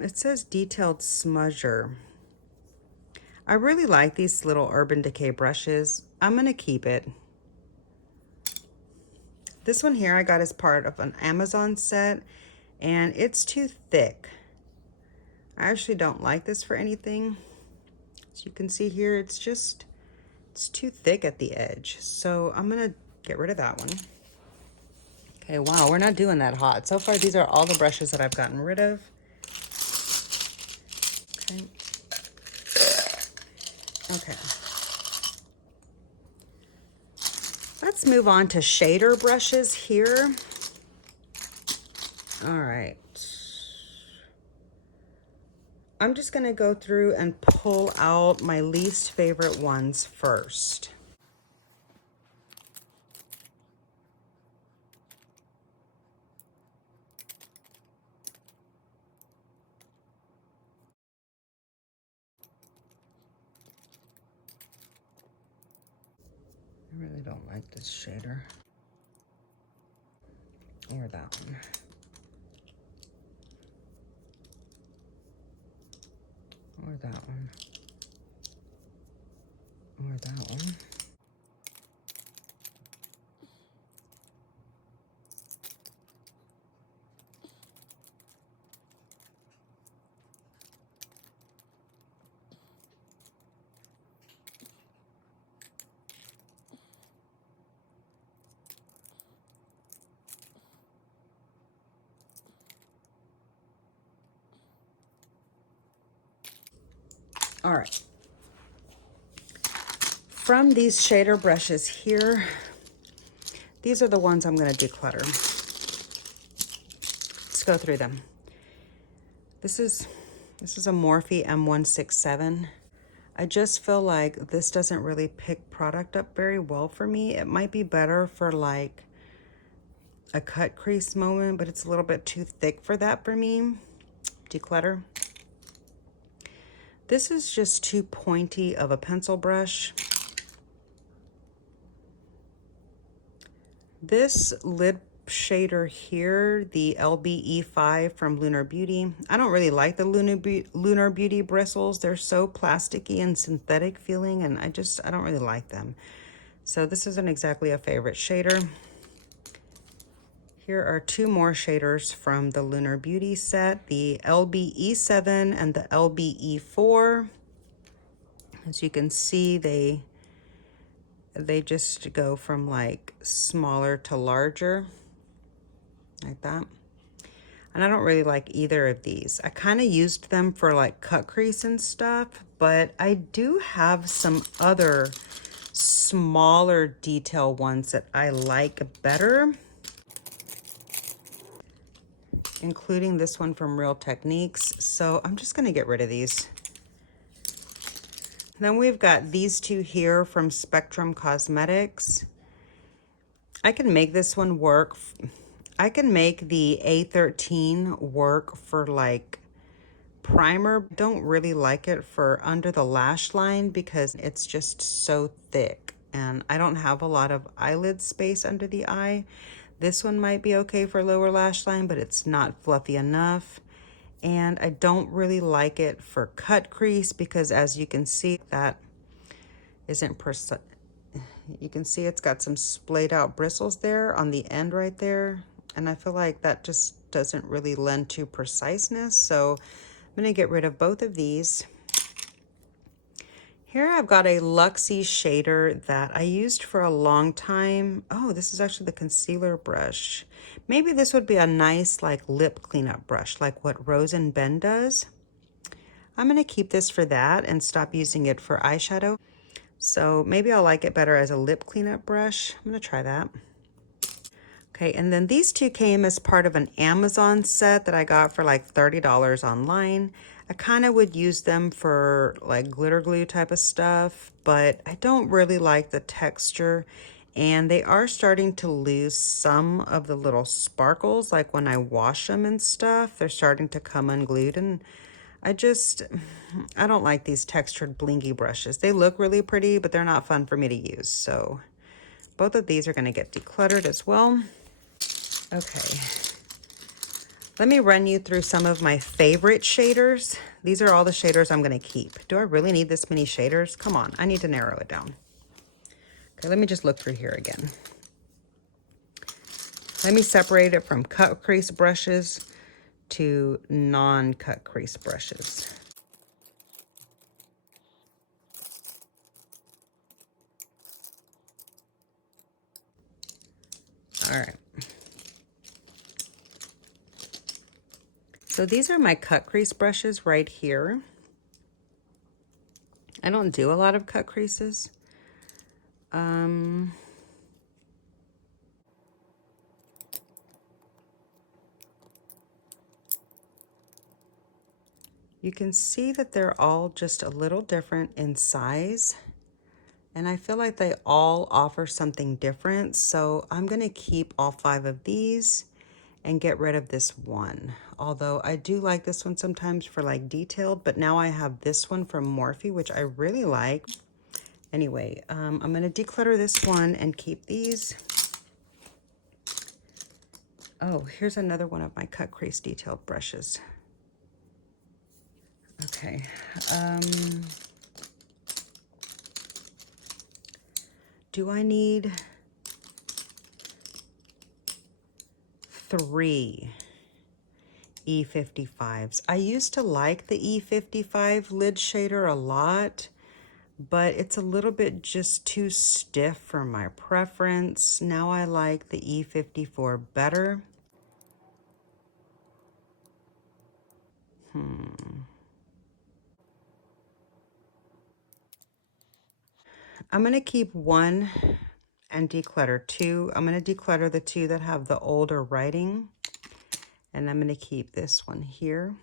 it says detailed smudger. I really like these little Urban Decay brushes. I'm gonna keep it. This one here I got as part of an Amazon set, and it's too thick. I actually don't like this for anything. As you can see here, it's too thick at the edge. So I'm gonna get rid of that one. Okay, wow, we're not doing that hot. So far, these are all the brushes that I've gotten rid of. Okay. Okay. Let's move on to shader brushes here. All right. I'm just gonna go through and pull out my least favorite ones first. I really don't like this shader. Or that one. Or that one. Or that one. All right. From these shader brushes here, these are the ones I'm going to declutter. Let's go through them. This is a Morphe M167. I just feel like this doesn't really pick product up very well for me. It might be better for like a cut crease moment, but it's a little bit too thick for that for me. Declutter. This is just too pointy of a pencil brush. This lid shader here, the LBE5 from Lunar Beauty. I don't really like the Lunar Beauty bristles. They're so plasticky and synthetic feeling, and I don't really like them. So this isn't exactly a favorite shader. Here are 2 more shaders from the Lunar Beauty set, the LBE7 and the LBE4. As you can see, they just go from like smaller to larger, like that. And I don't really like either of these. I kind of used them for like cut crease and stuff, but I do have some other smaller detail ones that I like better, including this one from Real Techniques. So I'm just gonna get rid of these. Then we've got these two here from Spectrum Cosmetics. I can make this one work. I can make the A13 work for like primer. Don't really like it for under the lash line because it's just so thick and I don't have a lot of eyelid space under the eye. This one might be okay for lower lash line, but it's not fluffy enough. And I don't really like it for cut crease because, as you can see, that isn't precise. You can see it's got some splayed out bristles there on the end right there. And I feel like that just doesn't really lend to preciseness. So I'm gonna get rid of both of these. Here I've got a Luxie shader that I used for a long time. Oh, this is actually the concealer brush. Maybe this would be a nice like lip cleanup brush, like what Rose and Ben does. I'm gonna keep this for that and stop using it for eyeshadow. So maybe I'll like it better as a lip cleanup brush. I'm gonna try that. Okay, and then these two came as part of an Amazon set that I got for like $30 online. I kind of would use them for like glitter glue type of stuff, but I don't really like the texture. And they are starting to lose some of the little sparkles, like when I wash them and stuff, they're starting to come unglued. And I don't like these textured blingy brushes. They look really pretty, but they're not fun for me to use. So both of these are gonna get decluttered as well. Okay, let me run you through some of my favorite shaders. These are all the shaders I'm gonna keep. Do I really need this many shaders? Come on, I need to narrow it down. Okay, let me just look through here again. Let me separate it from cut crease brushes to non-cut crease brushes. All right. So these are my cut crease brushes right here. I don't do a lot of cut creases. You can see that they're all just a little different in size. And I feel like they all offer something different. So I'm gonna keep all 5 of these and get rid of this one. Although I do like this one sometimes for like detailed, but now I have this one from Morphe, which I really like. Anyway, I'm gonna declutter this one and keep these. Oh, here's another one of my cut crease detailed brushes. Okay. Do I need 3 E55s? I used to like the E55 lid shader a lot, but it's a little bit just too stiff for my preference. Now I like the E54 better. I'm gonna keep 1 and declutter 2. I'm gonna declutter the 2 that have the older writing, and I'm gonna keep this one here.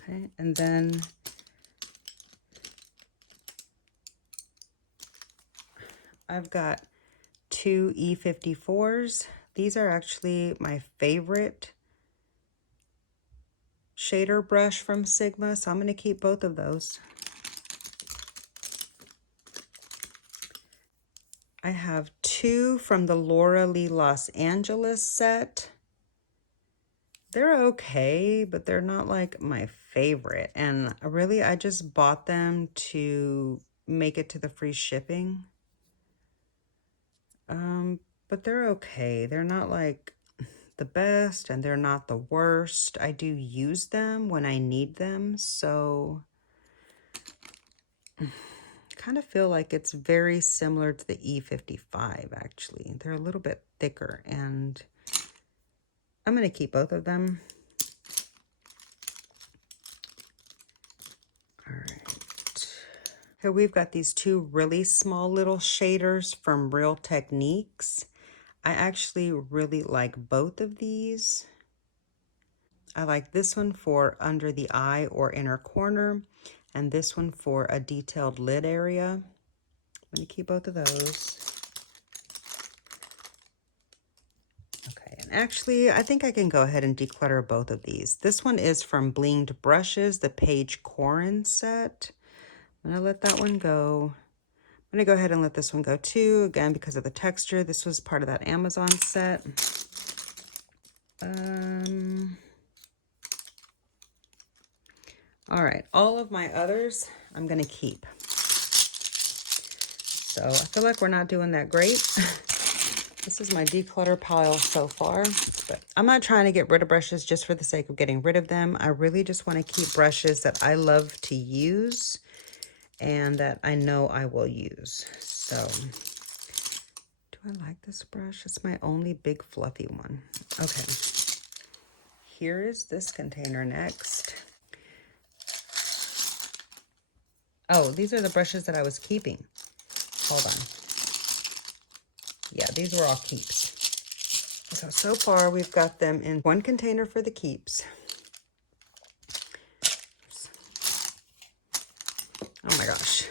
Okay, and then I've got 2 E54s. These are actually my favorite shader brush from Sigma, so I'm gonna keep both of those. I have 2 from the Laura Lee Los Angeles set. They're okay, but they're not like my favorite. And really, I just bought them to make it to the free shipping. But they're okay. They're not like the best and they're not the worst. I do use them when I need them. So kind of feel like it's very similar to the E55, actually. They're a little bit thicker, and I'm going to keep both of them. All right. Here we've got these two really small little shaders from Real Techniques. I actually really like both of these. I like this one for under the eye or inner corner, and this one for a detailed lid area. I'm going to keep both of those. Okay, and actually, I think I can go ahead and declutter both of these. This one is from Blinged Brushes, the Paige Corin set. I'm going to let that one go. I'm going to go ahead and let this one go too, again, because of the texture. This was part of that Amazon set. All right, all of my others I'm going to keep. So I feel like we're not doing that great. This is my declutter pile so far, but I'm not trying to get rid of brushes just for the sake of getting rid of them. I really just want to keep brushes that I love to use and that I know I will use. So, do I like this brush? It's my only big fluffy one. Okay, here is this container next. Oh, these are the brushes that I was keeping. Hold on. Yeah, these were all keeps. So far we've got them in one container for the keeps. Oh my gosh.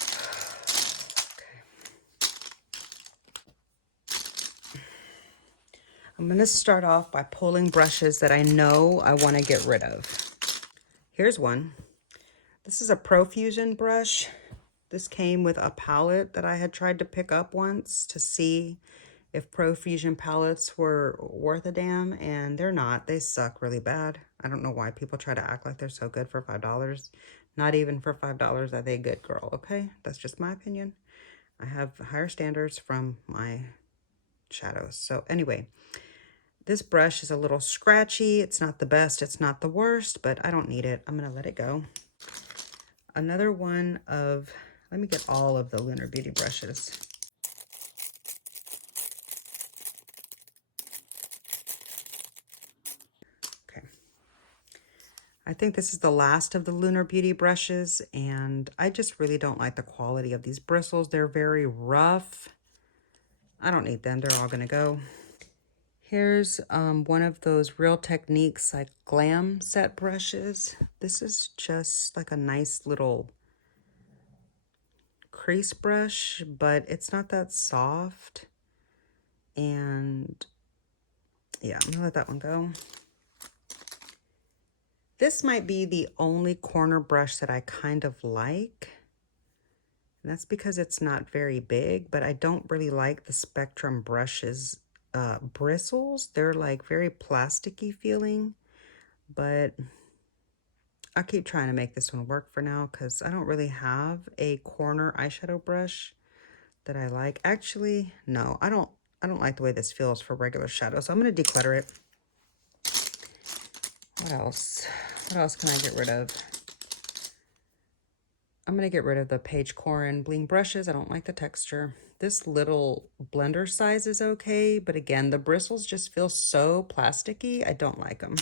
Okay. I'm going to start off by pulling brushes that I know I want to get rid of. Here's one. This is a Profusion brush. This came with a palette that I had tried to pick up once to see if Profusion palettes were worth a damn, and they're not. They suck really bad. I don't know why people try to act like they're so good for $5. Not even for $5 are they good, girl, okay? That's just my opinion. I have higher standards from my shadows. So anyway, this brush is a little scratchy. It's not the best, it's not the worst, but I don't need it. I'm gonna let it go. Another one of, let me get all of the Lunar Beauty brushes. Okay. I think this is the last of the Lunar Beauty brushes, and I just really don't like the quality of these bristles. They're very rough. I don't need them. They're all gonna go. Here's one of those Real Techniques like glam set brushes. This is just like a nice little crease brush, but it's not that soft. And yeah, I'm gonna let that one go. This might be the only corner brush that I kind of like. And that's because it's not very big, but I don't really like the Spectrum brushes bristles. They're like very plasticky feeling, but I'll keep trying to make this one work for now because I don't really have a corner eyeshadow brush that I like. Actually, no, I don't like the way this feels for regular shadow, so I'm going to declutter it. What else? What else can I get rid of? I'm going to get rid of the Paige Corin bling brushes. I don't like the texture. This little blender size is okay, but again, the bristles just feel so plasticky. I don't like them.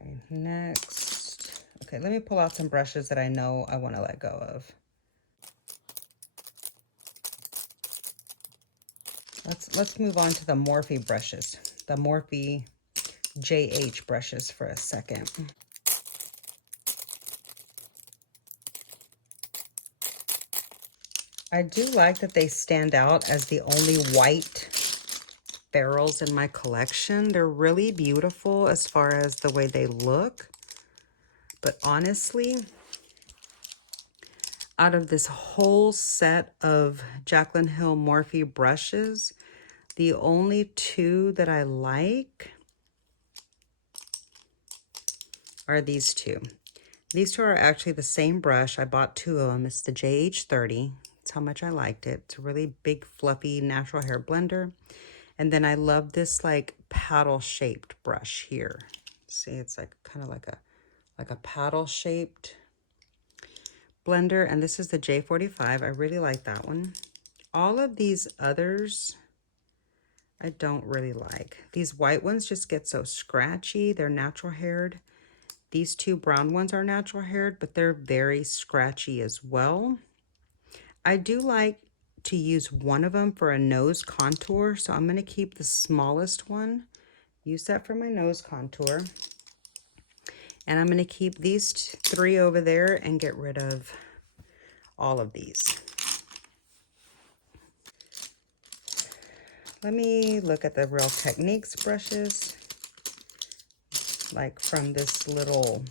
Okay, next. Okay, let me pull out some brushes that I know I want to let go of. Let's move on to the Morphe brushes. The Morphe JH brushes for a second. I do like that they stand out as the only white barrels in my collection. They're really beautiful as far as the way they look. But honestly, out of this whole set of Jaclyn Hill Morphe brushes, the only two that I like are these two. These two are actually the same brush. I bought two of them. It's the JH30. That's how much I liked it. It's a really big, fluffy, natural hair blender. And then I love this like paddle shaped brush here. See, it's like kind of like a paddle shaped blender. And this is the J45. I really like that one. All of these others I don't really like. These white ones just get so scratchy. They're natural haired. These two brown ones are natural haired, but they're very scratchy as well. I do like to use one of them for a nose contour, so I'm going to keep the smallest one, use that for my nose contour, and I'm going to keep these three over there and get rid of all of these. Let me look at the Real Techniques brushes, like from this little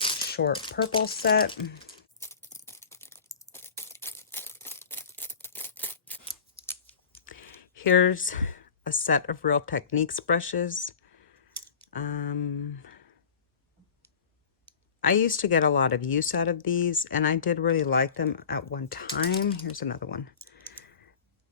short purple set. Here's a set of Real Techniques brushes. I used to get a lot of use out of these, and I did really like them at one time. Here's another one.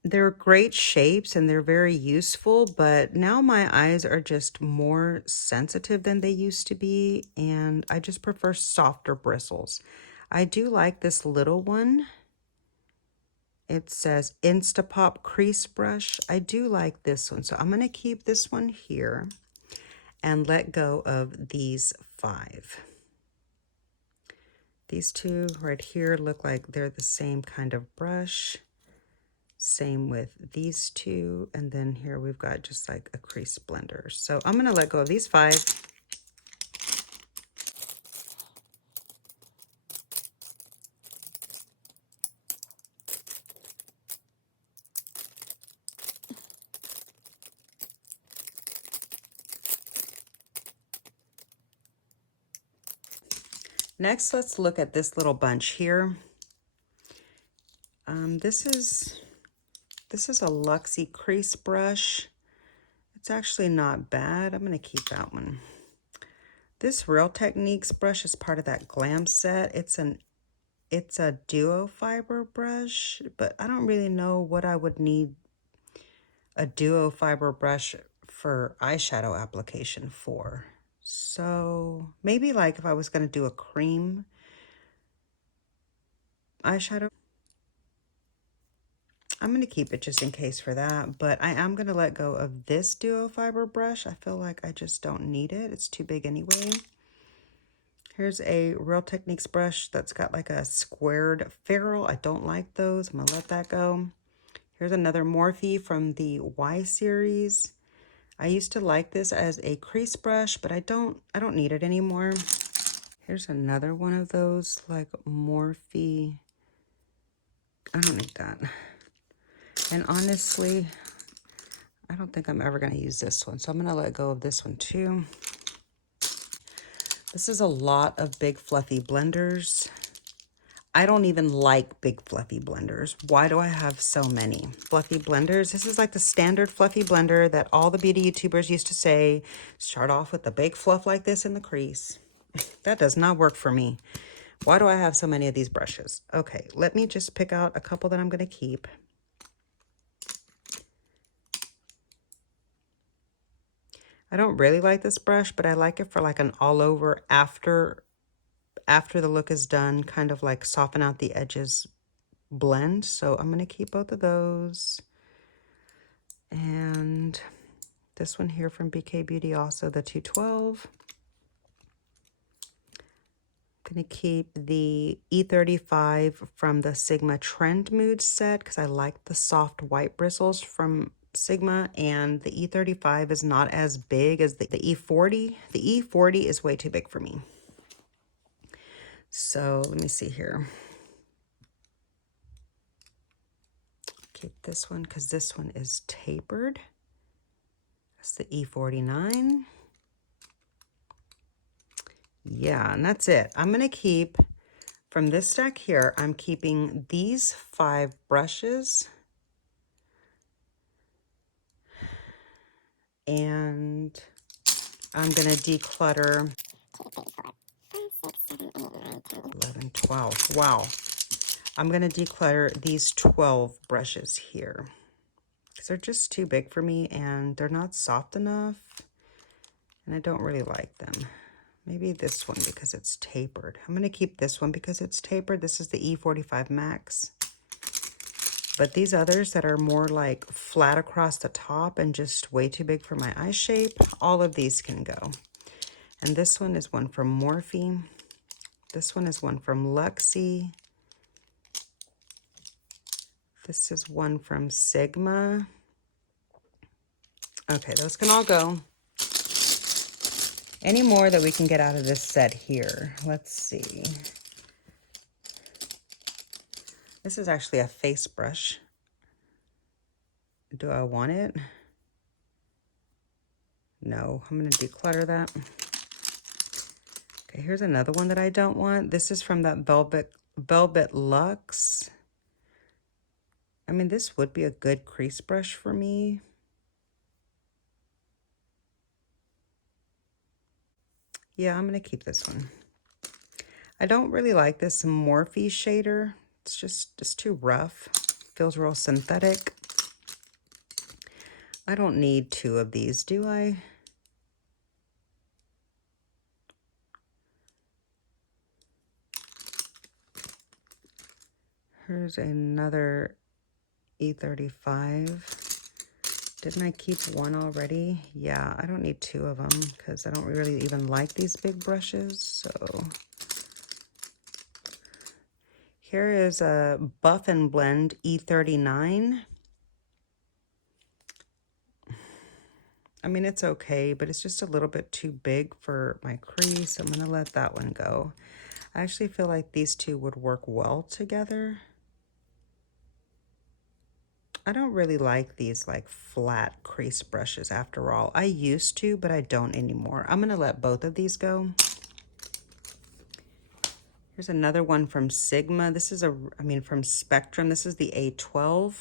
They're great shapes and they're very useful, but now my eyes are just more sensitive than they used to be, and I just prefer softer bristles. I do like this little one. It says Instapop Crease Brush. I do like this one, so I'm going to keep this one here and let go of these 5. These two right here look like they're the same kind of brush. Same with these two. And then here we've got just like a crease blender. So I'm going to let go of these 5. Next, let's look at this little bunch here. This is a Luxie crease brush. It's actually not bad. I'm going to keep that one. This Real Techniques brush is part of that Glam set. It's a duo fiber brush, but I don't really know what I would need a duo fiber brush for eyeshadow application for. So maybe like if I was going to do a cream eyeshadow, I'm going to keep it just in case for that, but I am going to let go of this duo fiber brush. I feel like I just don't need it. It's too big anyway. Here's a Real Techniques brush that's got like a squared ferrule. I don't like those. I'm going to let that go. Here's another Morphe from the Y series. I used to like this as a crease brush, but I don't need it anymore. Here's another one of those like Morphe. I don't need that. And honestly, I don't think I'm ever going to use this one. So I'm going to let go of this one too. This is a lot of big fluffy blenders. I don't even like big fluffy blenders. Why do I have so many fluffy blenders? This is like the standard fluffy blender that all the beauty YouTubers used to say, start off with the big fluff like this in the crease. That does not work for me. Why do I have so many of these brushes? Okay, let me just pick out a couple that I'm going to keep. I don't really like this brush, but I like it for like an all over after the look is done, kind of like soften out the edges blend. So I'm going to keep both of those. And this one here from BK Beauty, also the 212. I'm going to keep the E35 from the Sigma Trend Mood set because I like the soft white bristles from Sigma, and the E35 is not as big as the E40. The E40 is way too big for me. So let me see here. Keep this one because this one is tapered. That's the E49. Yeah, and that's it. I'm going to keep, from this stack here, I'm keeping these 5 brushes. And I'm going to declutter 11, 12. Wow. I'm going to declutter these 12 brushes here because they're just too big for me and they're not soft enough. and I don't really like them. Maybe this one because it's tapered. I'm going to keep this one because it's tapered. This is the E45 Max. But these others that are more like flat across the top and just way too big for my eye shape, all of these can go. And this one is one from Morphe. This one is one from Luxie. This is one from Sigma. Okay, those can all go. Any more that we can get out of this set here? Let's see. This is actually a face brush. Do I want it? No, I'm going to declutter that. Okay, here's another one that I don't want. This is from that Velvet Luxe. I mean, this would be a good crease brush for me. Yeah, I'm going to keep this one. I don't really like this Morphe shader. It's too rough. Feels real synthetic. I don't need two of these, do I? Here's another E35. Didn't I keep one already? Yeah, I don't need two of them because I don't really even like these big brushes. So here is a Buff and Blend E39. I mean, it's okay, but it's just a little bit too big for my crease. I'm going to let that one go. I actually feel like these two would work well together. I don't really like these like flat crease brushes after all. I used to, but I don't anymore. I'm going to let both of these go. Here's another one from Sigma. This is from Spectrum. This is the A12.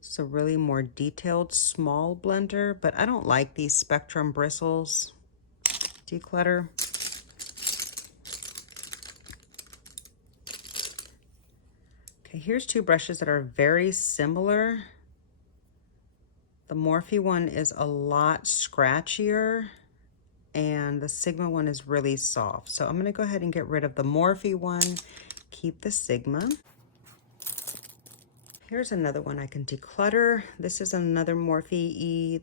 It's a really more detailed small blender, but I don't like these Spectrum bristles. Declutter. Okay, here's two brushes that are very similar. The Morphe one is a lot scratchier and the Sigma one is really soft. So I'm going to go ahead and get rid of the Morphe one, keep the Sigma. Here's another one I can declutter. This is another Morphe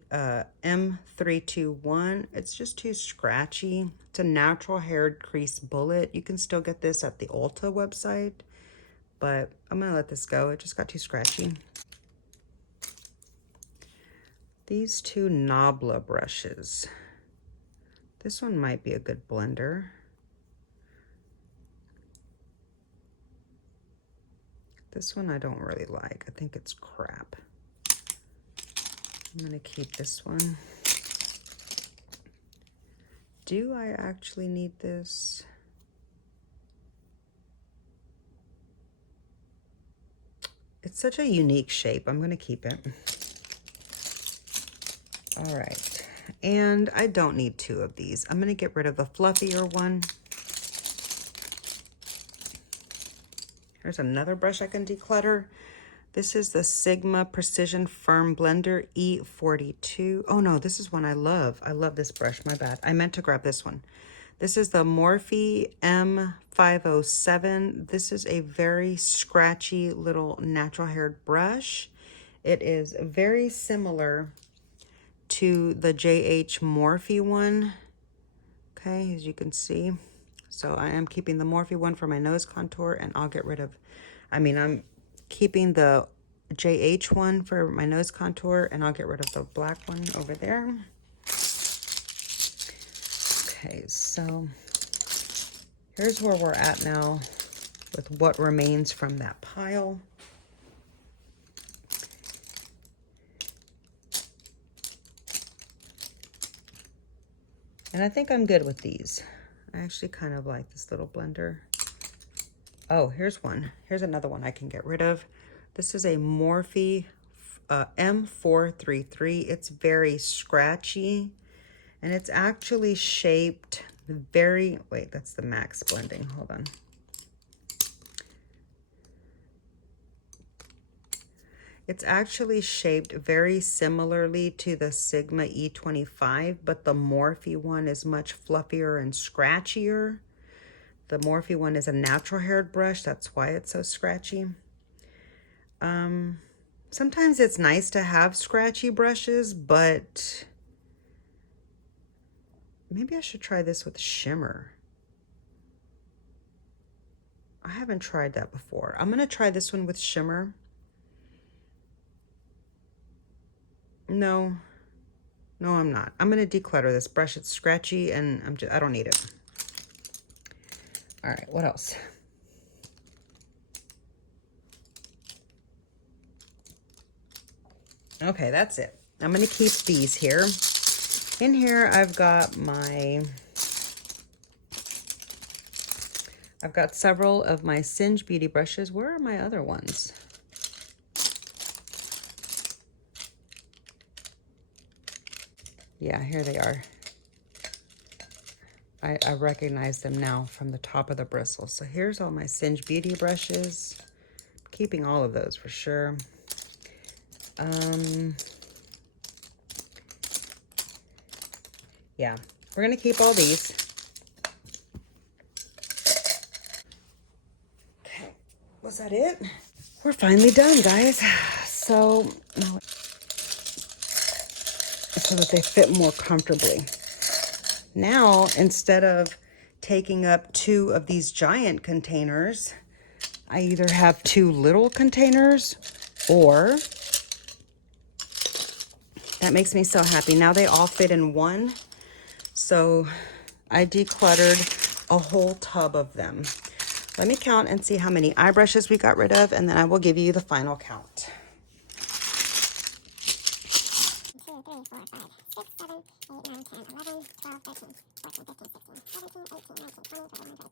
M321. It's just too scratchy. It's a natural haired crease bullet. You can still get this at the Ulta website, but I'm going to let this go. It just got too scratchy. These two Nabla brushes. This one might be a good blender. This one I don't really like. I think it's crap. I'm going to keep this one. Do I actually need this? It's such a unique shape. I'm going to keep it. All right. And I don't need two of these. I'm going to get rid of the fluffier one. Here's another brush I can declutter. This is the Sigma Precision Firm Blender E42. Oh no, this is one I love. I love this brush, my bad. I meant to grab this one. This is the Morphe M507. This is a very scratchy little natural haired brush. It is very similar to the JH Morphe one. Okay, as you can see. So I am keeping the Morphe one for my nose contour, and I'll get rid of, I'm keeping the JH one for my nose contour, and I'll get rid of the black one over there. Okay, so here's where we're at now with what remains from that pile. And I think I'm good with these. I actually kind of like this little blender. Oh, here's one. Here's another one I can get rid of. This is a Morphe M433. It's very scratchy, and it's actually shaped very, wait, that's the max blending. Hold on. It's actually shaped very similarly to the Sigma E25, but the Morphe one is much fluffier and scratchier. The Morphe one is a natural haired brush. That's why it's so scratchy. Sometimes it's nice to have scratchy brushes, but maybe I should try this with shimmer. I haven't tried that before. I'm gonna try this one with shimmer. No, I'm not. I'm gonna declutter this brush. It's scratchy and I don't need it. All right, what else? Okay, that's it. I'm gonna keep these here. In here, I've got several of my Singe Beauty brushes. Where are my other ones? Yeah, here they are. I recognize them now from the top of the bristle. So here's all my Singe Beauty brushes. Keeping all of those for sure. Yeah, we're gonna keep all these. Okay, was that it? We're finally done, guys. So that they fit more comfortably. Now, instead of taking up 2 of these giant containers, I either have 2 little containers, or that makes me so happy. Now they all fit in one. So I decluttered a whole tub of them. Let me count and see how many eye brushes we got rid of, and then I will give you the final count. 2, 3, 4, 5, 6, 7, 8, 9, 10, 11, 12, 13, 14, 15, 16, 17, 18, 19,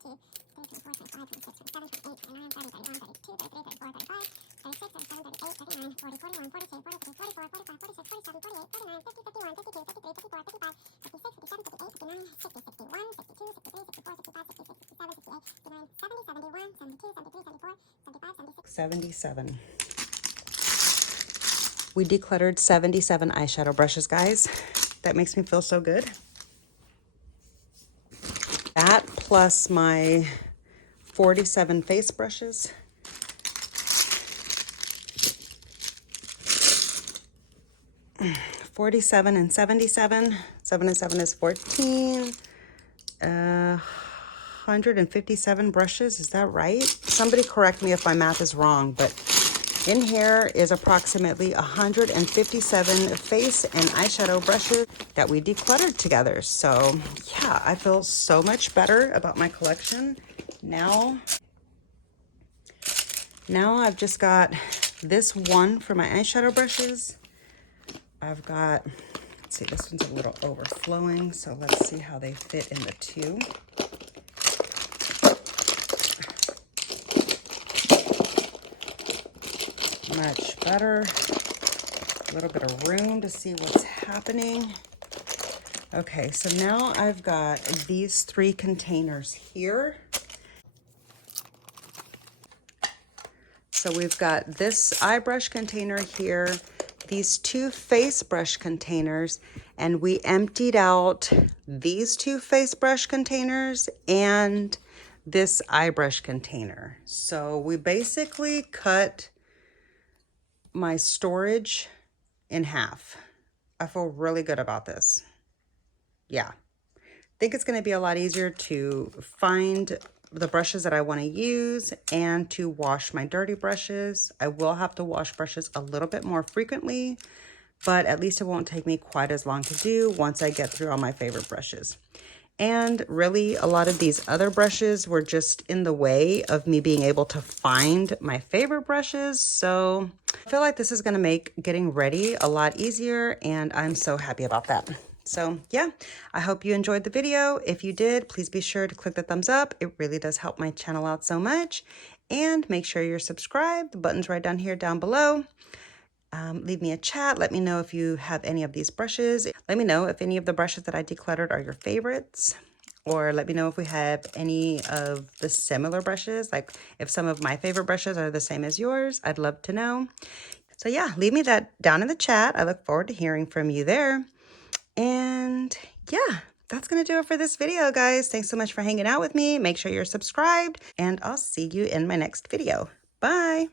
20, 21, 22, 23, 24, 25, 26, 27, 28, 29, 30, 31, 32, 33, 34, 35, 36, 37, 38, 39, 40, 41, 42, 43, 44, 45, 46, 47, 48, 49, 50, 51, 52, 53, 54, 55, 56, 57, 58, 59, 60, 61, 62, 63, 64, 65, 66, 67, 68, 69, 70, 71, 72, 73, 74, 75, 76, 77. We decluttered 77 eyeshadow brushes, guys. That makes me feel so good. That plus my 47 face brushes. $47 and $77. 7 and 7 is 14. 157 brushes. Is that right? Somebody correct me if my math is wrong, but in here is approximately 157 face and eyeshadow brushes that we decluttered together. So yeah, I feel so much better about my collection. Now I've just got this one for my eyeshadow brushes. I've got, let's see, this one's a little overflowing, so let's see how they fit in the 2. Much better. A little bit of room to see what's happening. Okay, so now I've got these 3 containers here. So we've got this eye brush container here, these 2 face brush containers, and we emptied out these 2 face brush containers and this eye brush container. So we basically cut my storage in half. I feel really good about this. Yeah, I think it's going to be a lot easier to find the brushes that I want to use and to wash my dirty brushes. I will have to wash brushes a little bit more frequently, but at least it won't take me quite as long to do once I get through all my favorite brushes. And really, a lot of these other brushes were just in the way of me being able to find my favorite brushes. So I feel like this is going to make getting ready a lot easier, and I'm so happy about that. So yeah, I hope you enjoyed the video. If you did, please be sure to click the thumbs up. It really does help my channel out so much. And make sure you're subscribed. The button's right down here, down below. Leave me a chat. Let me know if you have any of these brushes. Let me know if any of the brushes that I decluttered are your favorites. Or let me know if we have any of the similar brushes. Like if some of my favorite brushes are the same as yours. I'd love to know. So yeah, leave me that down in the chat. I look forward to hearing from you there. And yeah, that's going to do it for this video, guys. Thanks so much for hanging out with me. Make sure you're subscribed, and I'll see you in my next video. Bye.